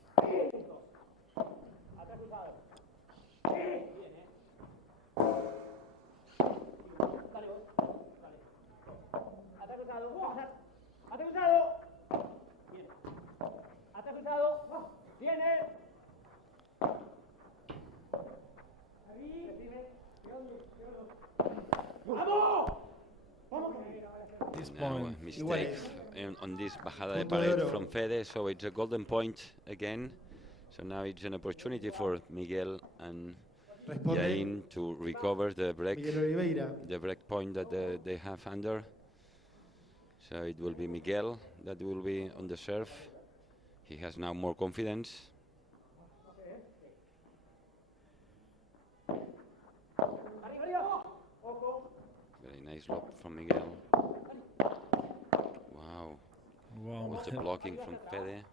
Mistake on this bajada de pared from Fede, so it's a golden point again. So now it's an opportunity for Miguel and Jain to recover the break point that they have under. So it will be Miguel that will be on the serve. He has now more confidence. Very nice lob from Miguel. Wow. What's the blocking from Fede?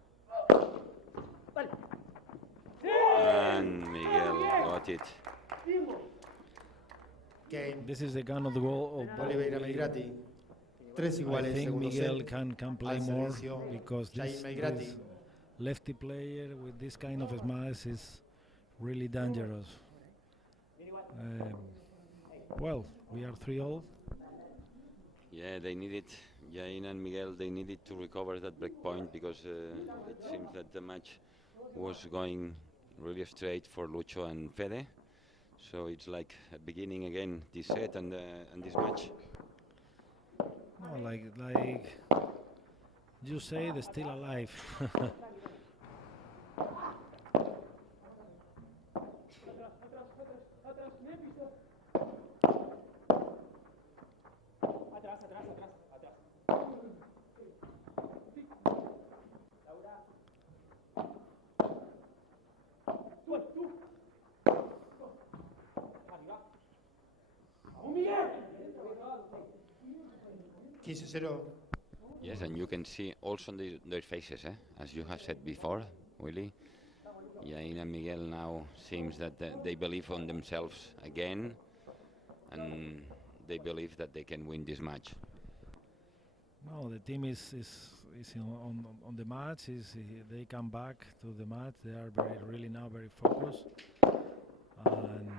And Miguel got it. This is the gun of the goal of Oliveira Melgrati. I think Miguel can play more because this lefty player with this kind of smash is really dangerous. Well, we are 3-all. Yeah, they need it. Jain and Miguel, they needed to recover that break point because it seems that the match was going really straight for Lucho and Fede. So it's like beginning again this set and this match. No, like you say, they're still alive. Yes, and you can see also their faces, as you have said before, Willie. Jain and Miguel now seems that they believe on themselves again, and they believe that they can win this match. No, the team is on the match. They come back to the match. They are really now very focused, and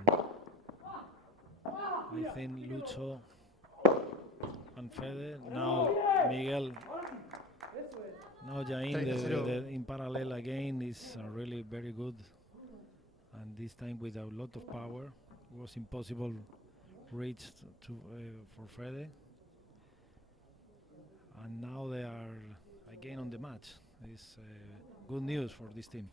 I think Lucho and Fede, now Miguel, now Jain in parallel again is really very good, and this time with a lot of power. It was impossible reach for Fede, and now they are again on the match. It's good news for this team.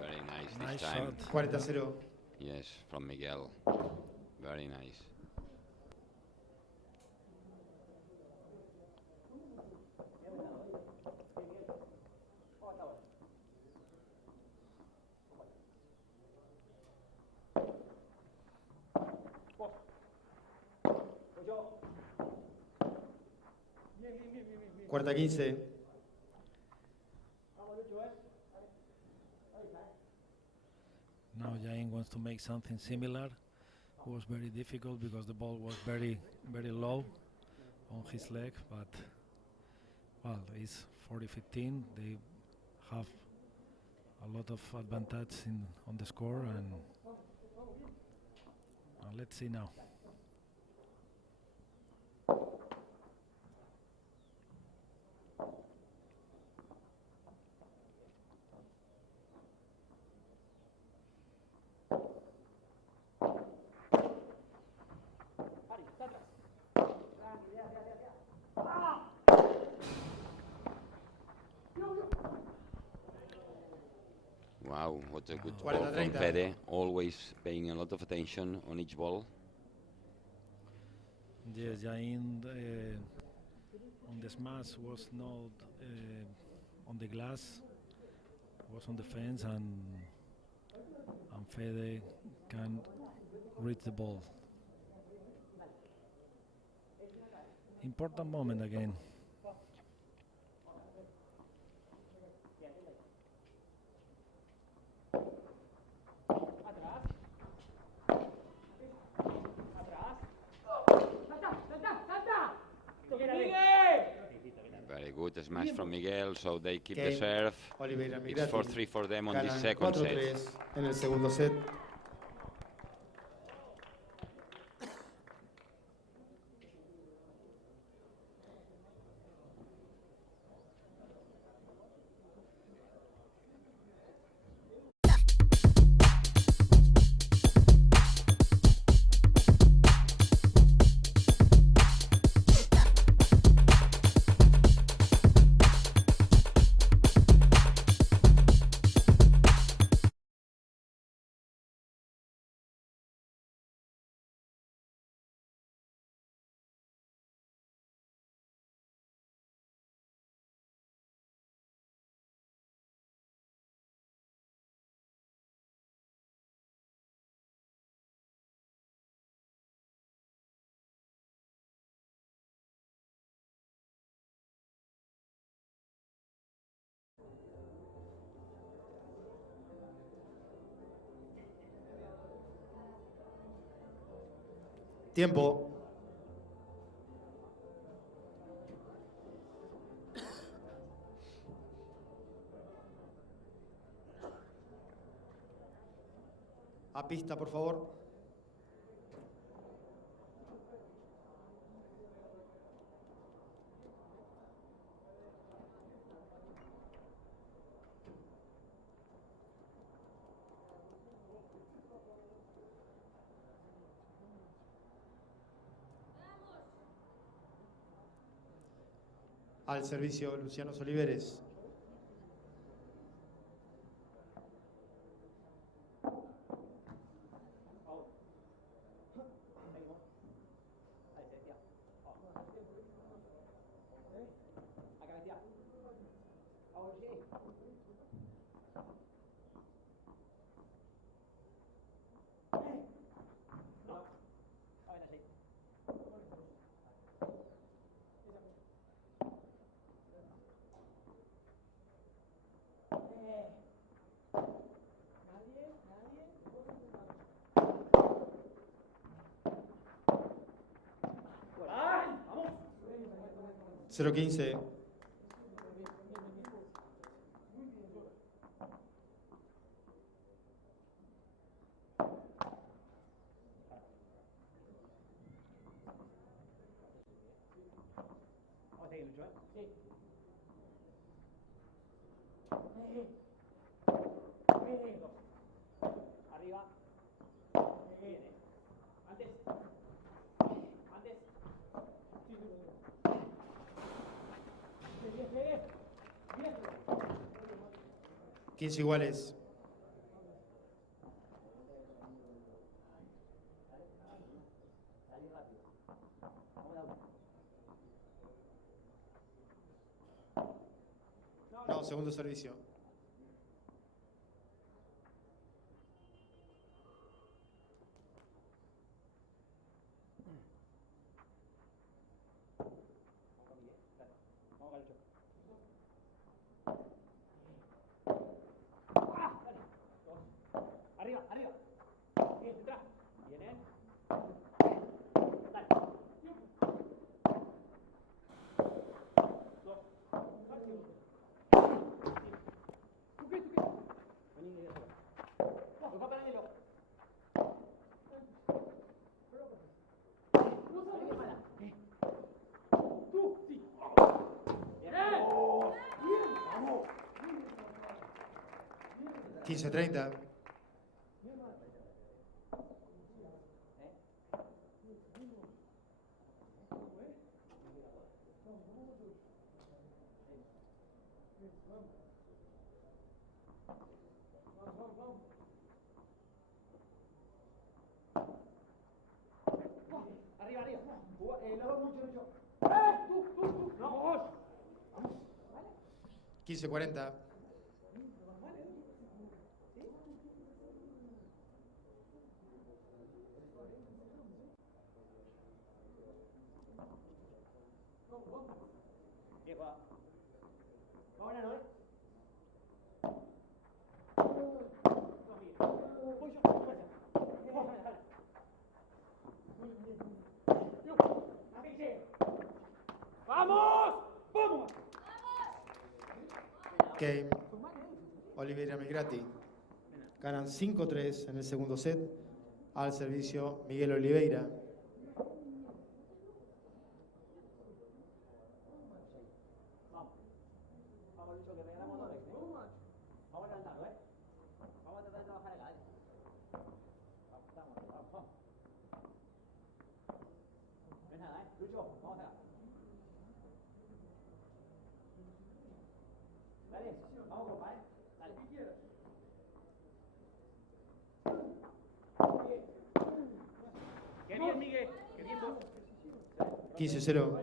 Very nice this time. 40-0. Yes, from Miguel. Very nice. Cuarta 15. Now Jain wants to make something similar. It was very difficult because the ball was very, very low on his leg, but well, it's 40-15. They have a lot of advantage on the score, and let's see now. Wow, what a good Wow. ball from Fede, always paying a lot of attention on each ball. Yes, Jain on the smash was not on the glass, was on the fence, and Fede can reach the ball. Important moment again. Very good smash from Miguel, so they keep the serve. Oliveira It's 4-3 for them on this Ganan second set. 4-3 en el segundo set. Tiempo. A pista, por favor. Al servicio, Luciano Oliveres. Cero 15. Arriba. Viene. Antes. Antes. 15 iguales. No, segundo servicio. 15-30. Arriba, arriba. Lucho. Tú. ¡Vamos! 15-40. Bien, va. Vamos a ganar, ¿no? ¡Vamos! ¡Vamos! Game. Oliveira Melgrati. Ganan 5-3 en el segundo set. Al servicio Miguel Oliveira. Vamos, Lucho, que regalamos dos veces. Vamos a levantarlo, ¿eh? Vamos a tratar de trabajar acá, ¿eh? Vamos. No es nada, ¿eh? Lucho, vamos acá. Dale, vamos, compa, ¿eh? Dale. ¿Qué quieres? 15-0.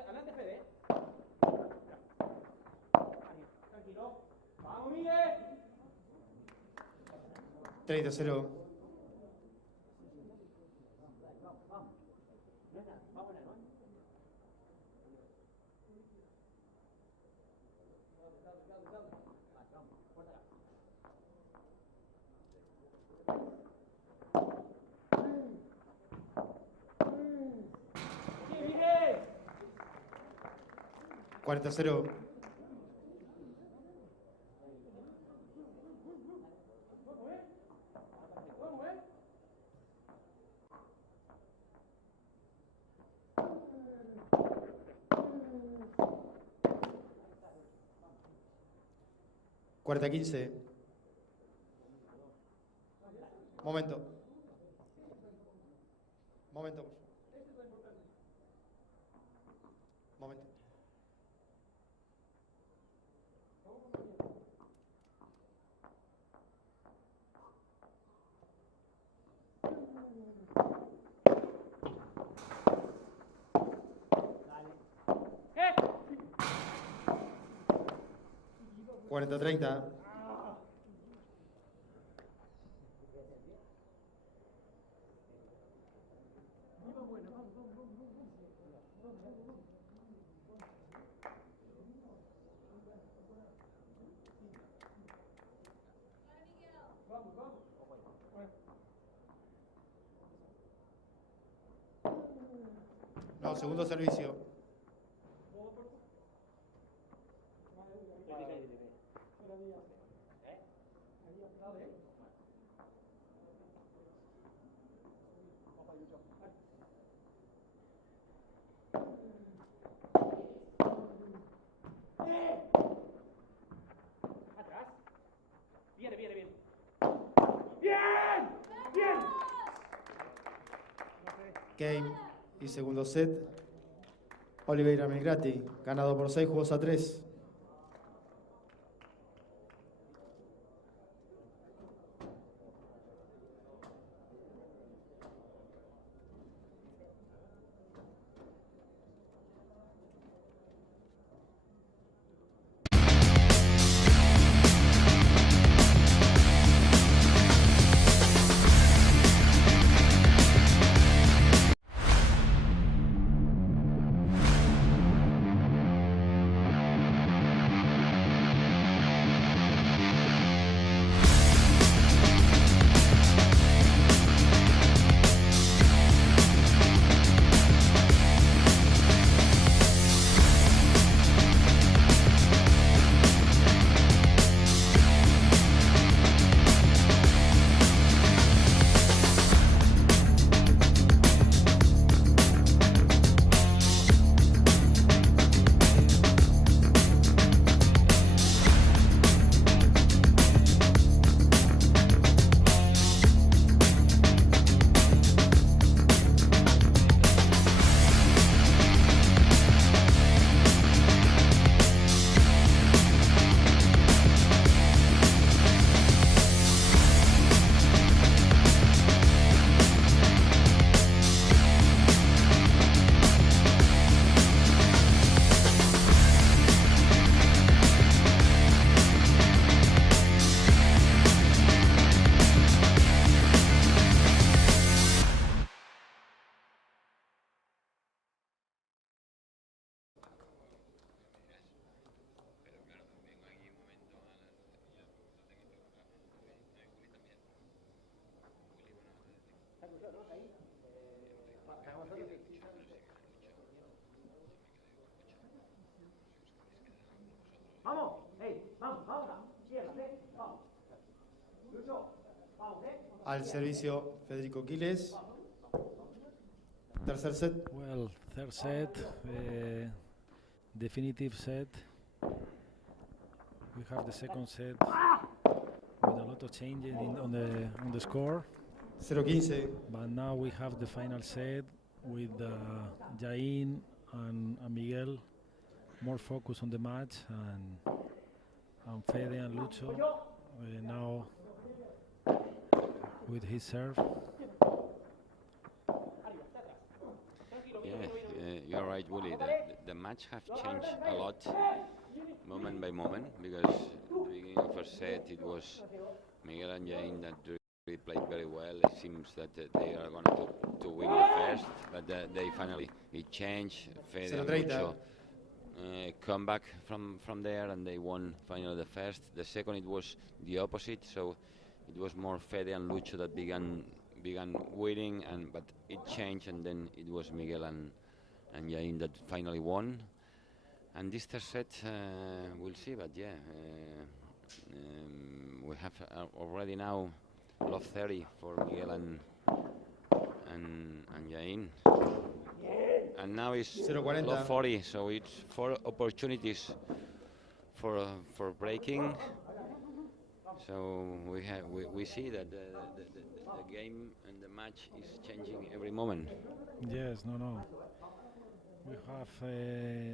Adelante, Fede. Tranquilo. Vamos, Miguel. 30-0. ¡Sí, Miguel! 40-0. Vamos, ¿eh? 40-15. Momento. Momento. Momento. ¡Eh! 40-30. No, segundo servicio. Atrás. Viene. ¡Bien! Game y segundo set. Oliveira Melgrati, ganado por 6 juegos a 3. Vamos, hey, vamos, vamos. Cierra, vamos. Lucho, vamos, Al servicio Federico Quiles. Tercer set. Well, third set, definitive set. We have the second set with a lot of changes on the score. 0-15. But now we have the final set with Jain and Miguel more focused on the match, and Fede and Lucho now with his serve. Yeah, you're right, Willie. The match have changed a lot, moment by moment, because at the beginning of first set it was Miguel and Jain that really played very well. It seems that they are going to win the first, but they finally it changed. Fede and Lucho come back from there, and they won finally the first. The second it was the opposite, so it was more Fede and Lucho that began winning, but it changed, and then it was Miguel and Jain that finally won. And this third set, we'll see, but yeah, we have already now love 30 for Miguel and Jain. And now it's 0-40. love 40, so it's 4 opportunities for breaking. So we see that the game and the match is changing every moment. Yes, no. We have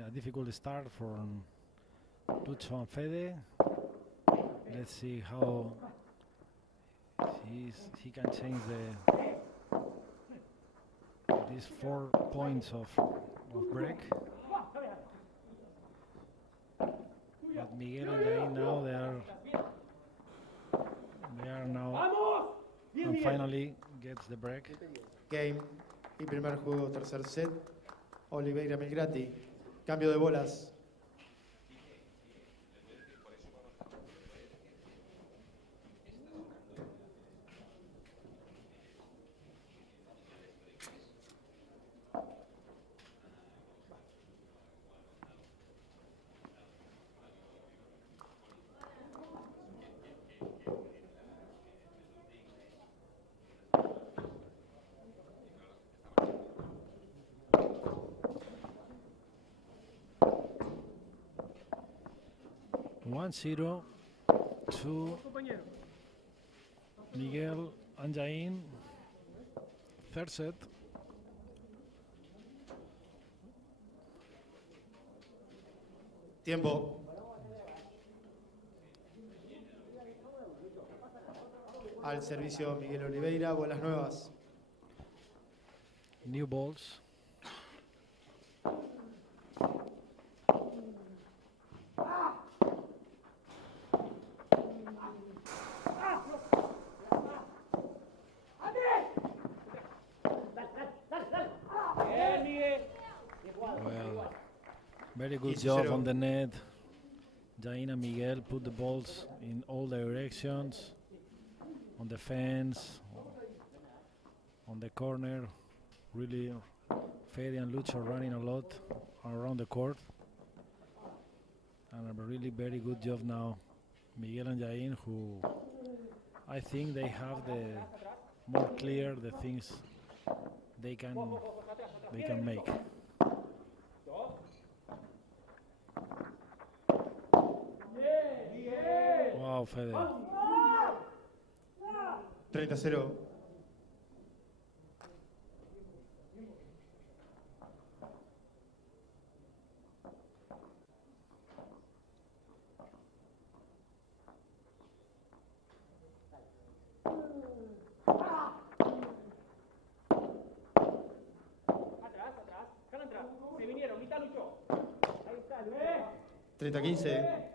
a difficult start from Lucho and Fede. Let's see how he can change these 4 points of break. But Miguel and Jain now they are now and finally gets the break. Game y primer juego, tercer set. Oliveira Melgrati. Cambio de bolas. One 0 to Miguel and Jain. Third set. Tiempo. Al servicio Miguel Oliveira, bolas nuevas. New balls. Well, very good job on the net. Jain and Miguel put the balls in all directions, on the fence, on the corner. Really, Fede and Lucho running a lot around the court. And a really very good job now, Miguel and Jain, who I think they have the more clear the things they can make. Wow, Fede. 30-0. Atrás. Se vinieron, mitad Lucho. Ahí está, 30-15.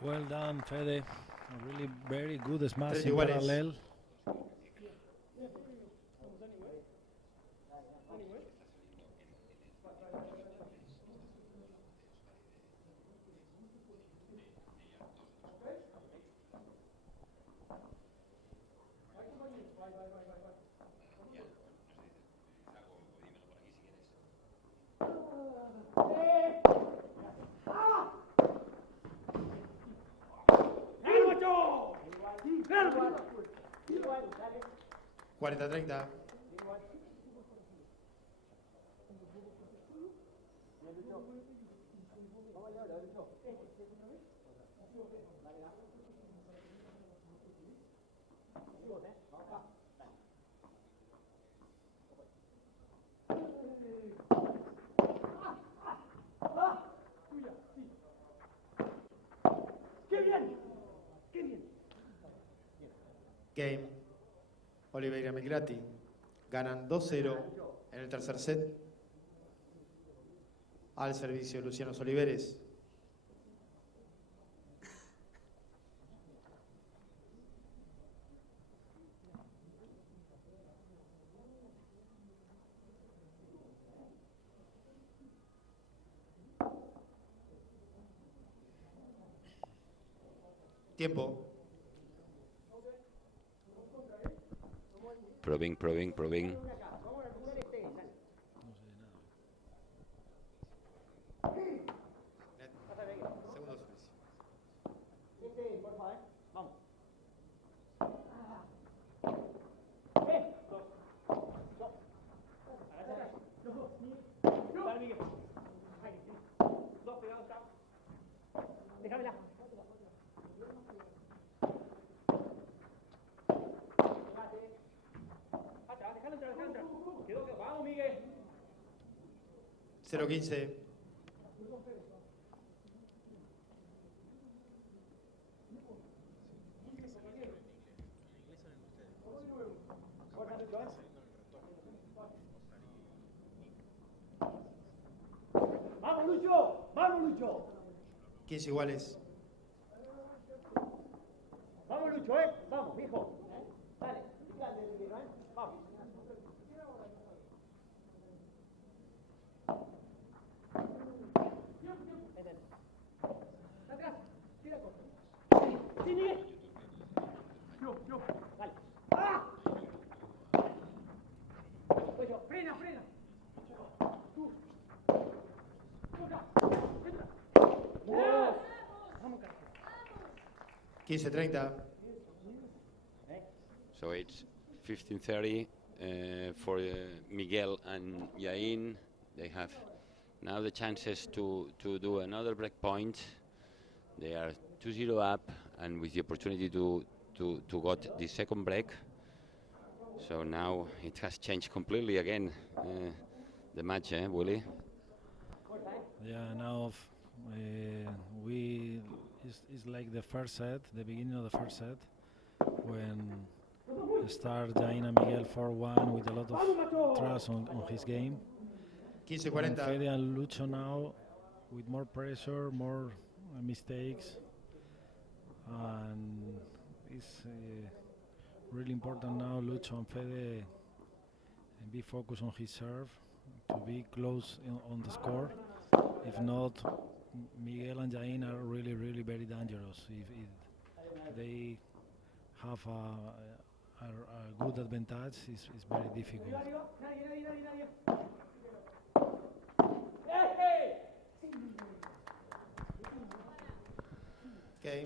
Well done, Fede. A really very good smash Tres in iguales. parallel. Igual, dale. 40-30. ¡Qué bien! ¡Qué bien! Game. Oliveira Migrati ganan 2-0 en el tercer set. Al servicio Luciano Oliveres. Tiempo. Probing. Segundo servicio. Por favor, vamos. Dos. Ahora dos. Dale, Miguel. Dos, pegado, chao. Déjamela. Déjalo entrar. Quedó. Vamos, Miguel. 0-15. ¡Vamos, Lucho! 15 iguales. ¡Vamos, Lucho, ¡Vamos, viejo! Dale, vamos. Atrás, tira corto. ¡Sí, Miguel! Yo. Dale. ¡Ah! Cuello, frena. Tú. Entra. Vamos, carajo. 15-30. So it's 15:30 for Miguel and Jain. They have now the chances to do another break point. They are 2-0 up, and with the opportunity to got the second break. So now it has changed completely again. The match, Willie? Yeah, now it's like the first set, the beginning of the first set, when start Jain and Miguel 4-1 with a lot of trust on his game. 15-40. Fede and Lucho now with more pressure, more mistakes, and it's really important now Lucho and Fede be focused on his serve to be close on the score. If not, Miguel and Jain are really very dangerous. If they have a good advantage, it's very difficult.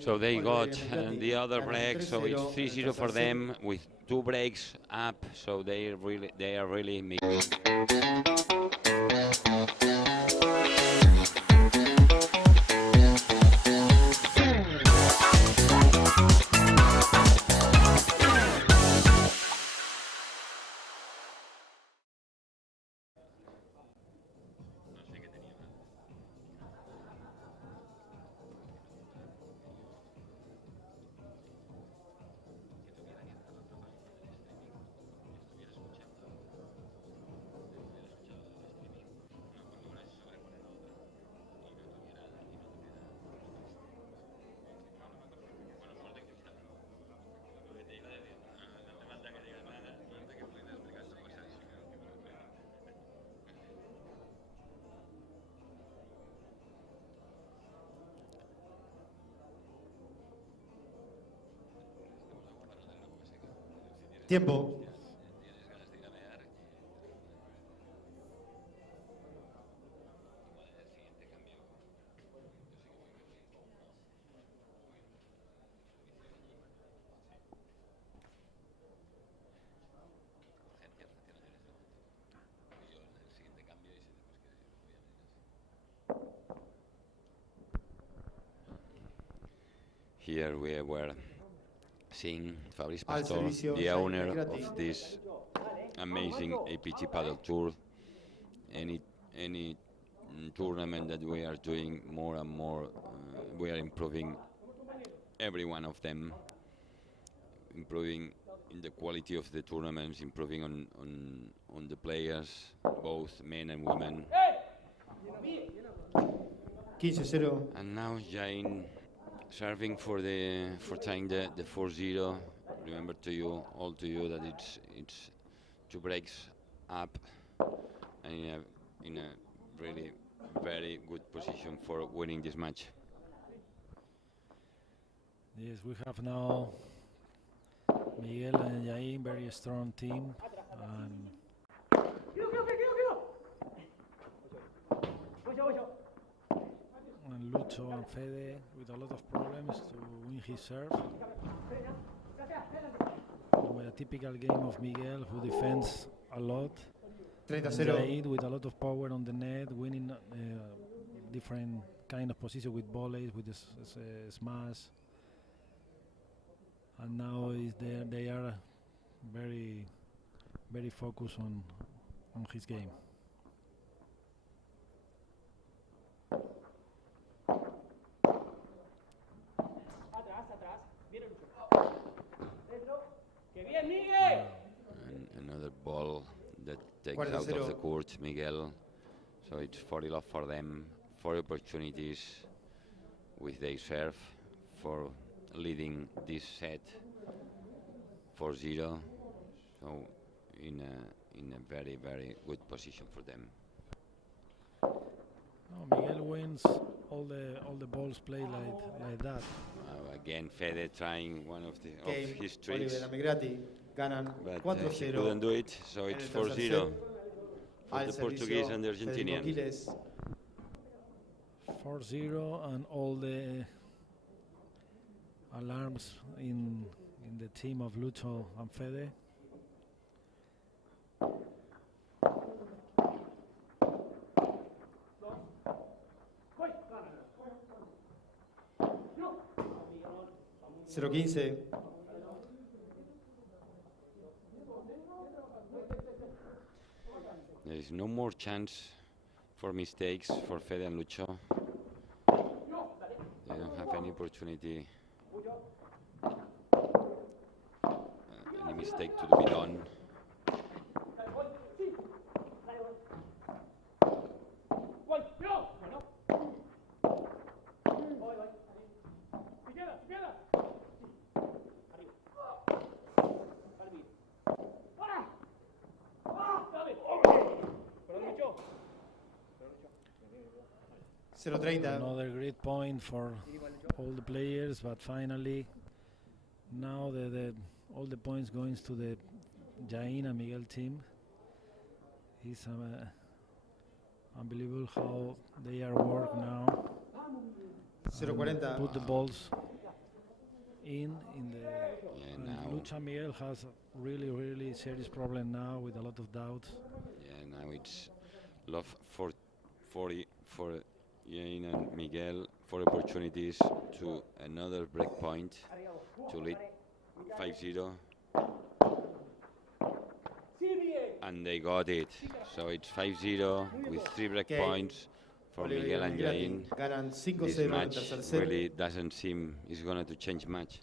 So they got the other break, so it's 3-0 for them with 2 breaks up. So they are really mixed. Tiempo. Here we were seeing Fabrice Al Pastor, servicio, the Jaime owner Migrati. of this amazing APT paddle tour. Any tournament that we are doing more and more, we are improving every one of them, improving in the quality of the tournaments, improving on the players, both men and women. 15-0. And now Jain serving for tying the 4-0. Remember to you that it's 2 breaks up and in a really very good position for winning this match. Yes, we have now Miguel and Jain, very strong team, and Lucho and Fede with a lot of problems to win his serve. With a typical game of Miguel, who defends a lot. 30-0. Jain with a lot of power on the net, winning different kind of position with volleys, with the smash. And now they are very, very focused on his game. And another ball that takes out of the court, Miguel. So it's 40 love for them, 4 opportunities with their serve for leading this set 4-0. So in a very, very good position for them. Oh, Miguel wins all the balls played like that. Again, Fede trying one of his tricks, Oliver Migrati ganan but he 4-0. couldn't do it. So it's 4-0 for the Portuguese and the Argentinian. 4-0, and all the alarms in the team of Lucho and Fede. Cero 15. There is no more chance for mistakes for Fede and Lucho. They don't have any opportunity, any mistake to be done. Another great point for all the players, but finally now all the points going to the Jain and Miguel team. It's unbelievable how they are work now. 0-40. Put the balls in the. Yeah, now Lucha Miguel has a really serious problem now with a lot of doubt. Yeah, now it's love for 40 for Jain and Miguel, 4 opportunities to another break point to lead 5-0. And they got it. So it's 5-0 with 3 break points for Miguel and Jain. This match really doesn't seem it's going to change much.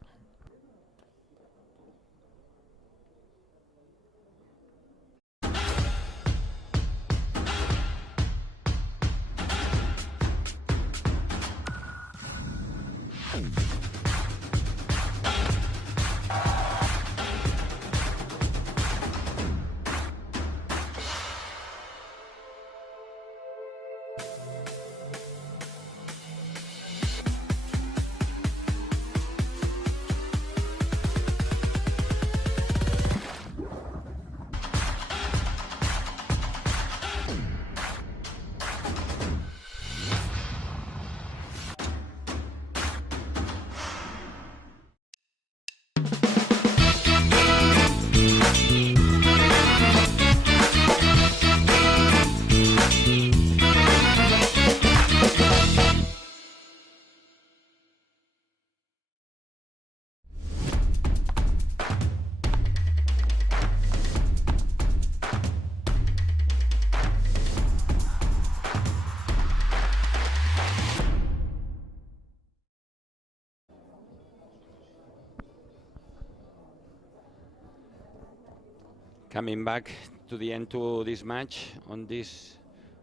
Coming back to the end to this match on this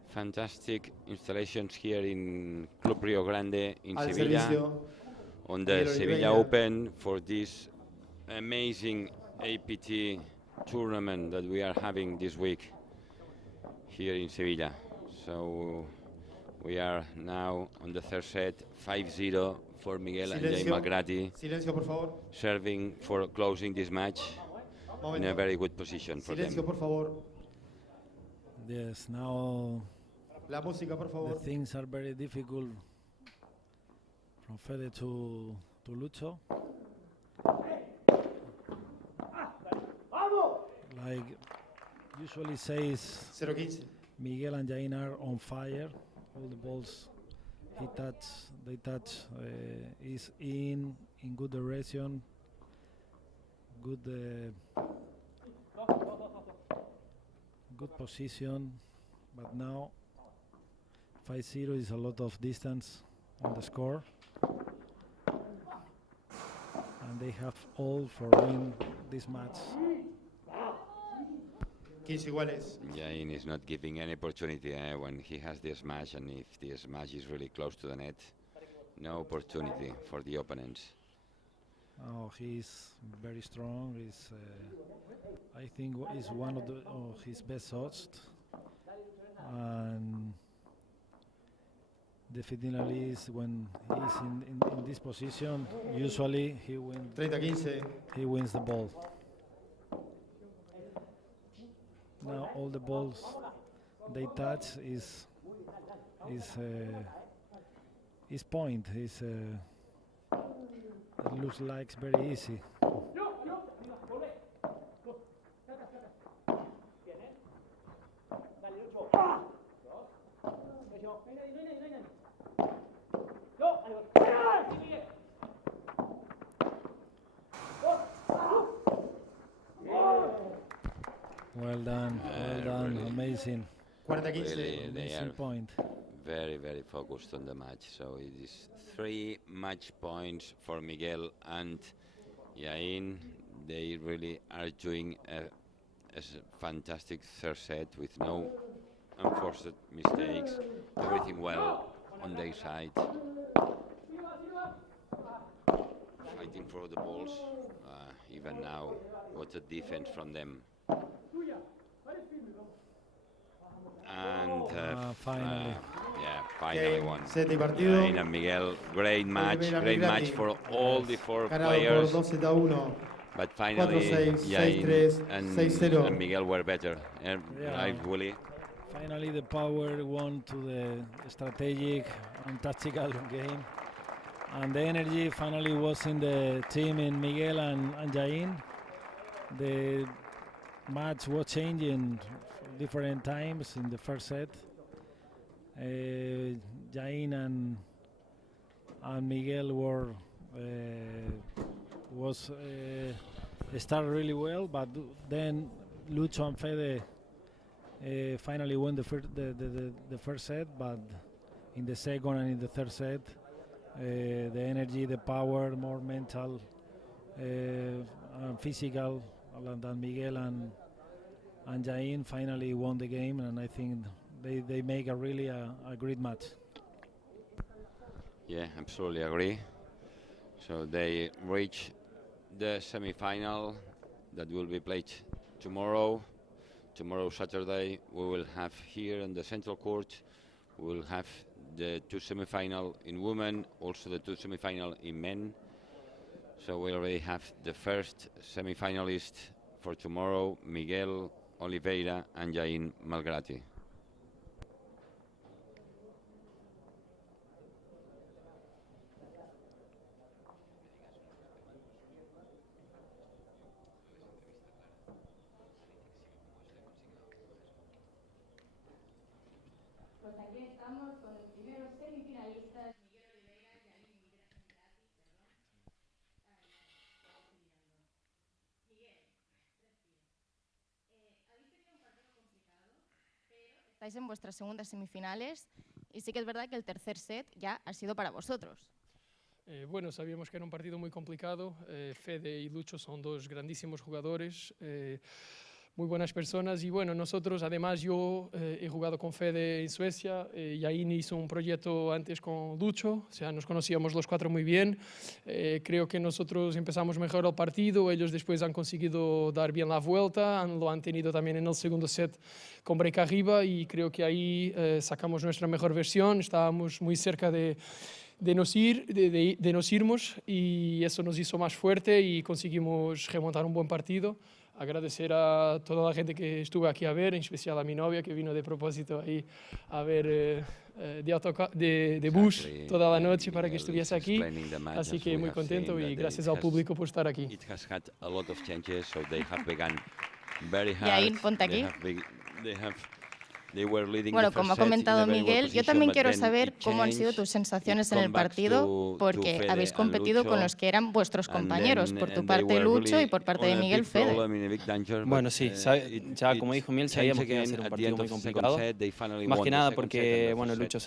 fantastic installations here in Club Rio Grande in Al Sevilla, servicio on the Miguel Sevilla Oliveira. Open for this amazing APT tournament that we are having this week here in Sevilla. So we are now on the third set, 5-0 for Miguel and Jay Malgrati, Silencio, por favor. serving for closing this match in a very good position for them. Silencio, por favor. Yes, now La música, por favor. the things are very difficult from Fede to Lucho. Like usually says, 0-15. Miguel and Jain are on fire. All the balls they touch is in good direction, good position. But now 5-0 is a lot of distance on the score, and they have all for win this match. 15 iguales. Jain is not giving any opportunity when he has this match, and if this match is really close to the net, no opportunity for the opponents. Oh, he's very strong. He's, I think, is one of his best shots, and definitely is when he's in this position. Usually, he wins. 30-15. He wins the ball. Now all the balls they touch is point. It looks like it's very easy. Well done, really amazing. 40-15. Really, they are Point. very, very focused on the match. So it is 3 match points for Miguel and Jain. They really are doing a fantastic third set with no unforced mistakes. Everything well on their side. Fighting for the balls. Even now, what a defense from them. And finally. Finally won. Set y partido. Jain and Miguel, great match for all the 4 Ganado players. por 2-1. But finally, 4-6, Jain 6-3, and 6-0. Miguel were better. Right, Willie? Finally, the power won to the strategic and tactical game, and the energy finally was in the team in Miguel and Jain. The match was changing different times in the first set. Jain and Miguel were started really well, but then Lucho and Fede finally won the first set. But in the second and in the third set, the energy, the power, more mental, and physical than Miguel and Jain finally won the game, and I think they make a really a great match. Yeah, absolutely agree. So they reach the semi-final that will be played tomorrow. Tomorrow, Saturday, we will have here in the central court, we will have the 2 semi-final in women, also the 2 semi-final in men. So we already have the first semi-finalist for tomorrow, Miguel Oliveira and Jain Malgrati. Pues aquí estamos con los primeros semifinalistas, Miguel Oliveira, Jain Malgrati, Miguel, respira. Habéis tenido un partido complicado, pero estáis en vuestras segundas semifinales y sí que es verdad que el tercer set ya ha sido para vosotros. Bueno, sabíamos que era un partido muy complicado. Fede y Lucho son 2 grandísimos jugadores. muy buenas personas. Y bueno, nosotros además, yo he jugado con Fede en Suecia, Yain hizo un proyecto antes con Lucho, o sea, nos conocíamos los cuatro muy bien. Creo que nosotros empezamos mejor el partido, ellos después han conseguido dar bien la vuelta, lo han tenido también en el segundo set con break arriba y creo que ahí sacamos nuestra mejor versión, estábamos muy cerca de nos irmos y eso nos hizo más fuerte y conseguimos remontar un buen partido. Agradecer a toda la gente que estuvo aquí a ver, en especial a mi novia que vino de propósito ahí a ver de bus toda la noche para que estuviese aquí. Así que muy contento y gracias al público por estar aquí. It has had a lot of changes, so they have begun very hard. Yain, ponte aquí. Bueno, como ha comentado Miguel, yo también quiero saber cómo han sido tus sensaciones en el partido, porque habéis competido con los que eran vuestros compañeros, por tu parte Lucho y por parte de Miguel Fede. Bueno, sí, ya como dijo Miguel, sabíamos que iba a ser un partido muy complicado, más que nada porque, bueno, Lucho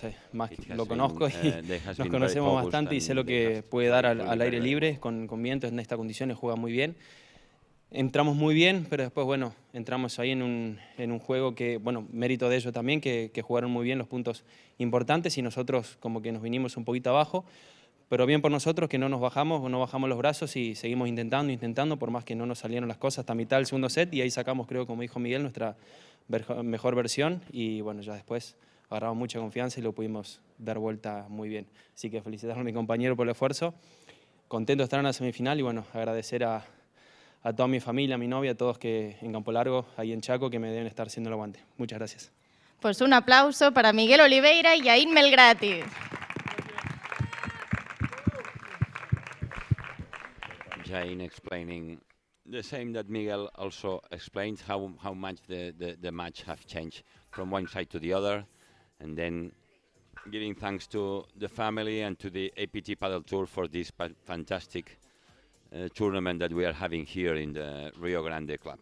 lo conozco y nos conocemos bastante y sé lo que puede dar al aire libre, con viento en estas condiciones, juega muy bien. Entramos muy bien, pero después, bueno, entramos ahí en un juego que, bueno, mérito de ellos también, que jugaron muy bien los puntos importantes y nosotros como que nos vinimos un poquito abajo, pero bien por nosotros que no bajamos los brazos y seguimos intentando, por más que no nos salieron las cosas hasta mitad del segundo set y ahí sacamos, creo, como dijo Miguel, nuestra mejor versión y, bueno, ya después agarramos mucha confianza y lo pudimos dar vuelta muy bien. Así que felicitar a mi compañero por el esfuerzo, contento de estar en la semifinal y, bueno, agradecer a toda mi familia, a mi novia, a todos que en Campo Largo, ahí en Chaco, que me deben estar haciendo el aguante. Muchas gracias. Pues un aplauso para Miguel Oliveira y Yain Melgrati. Yain explaining the same that Miguel also explained, how much the match have changed from one side to the other, and then giving thanks to the family and to the APT Paddle Tour for this fantastic tournament that we are having here in the Rio Grande Club.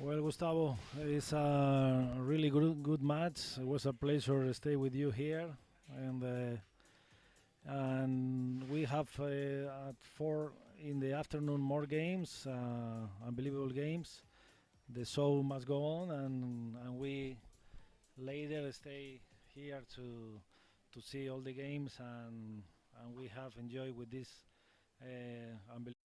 Well, Gustavo, it's a really good match. It was a pleasure to stay with you here, and we have at 4 in the afternoon more games, unbelievable games. The show must go on, and we later stay here to see all the games, and we have enjoyed with this unbelievable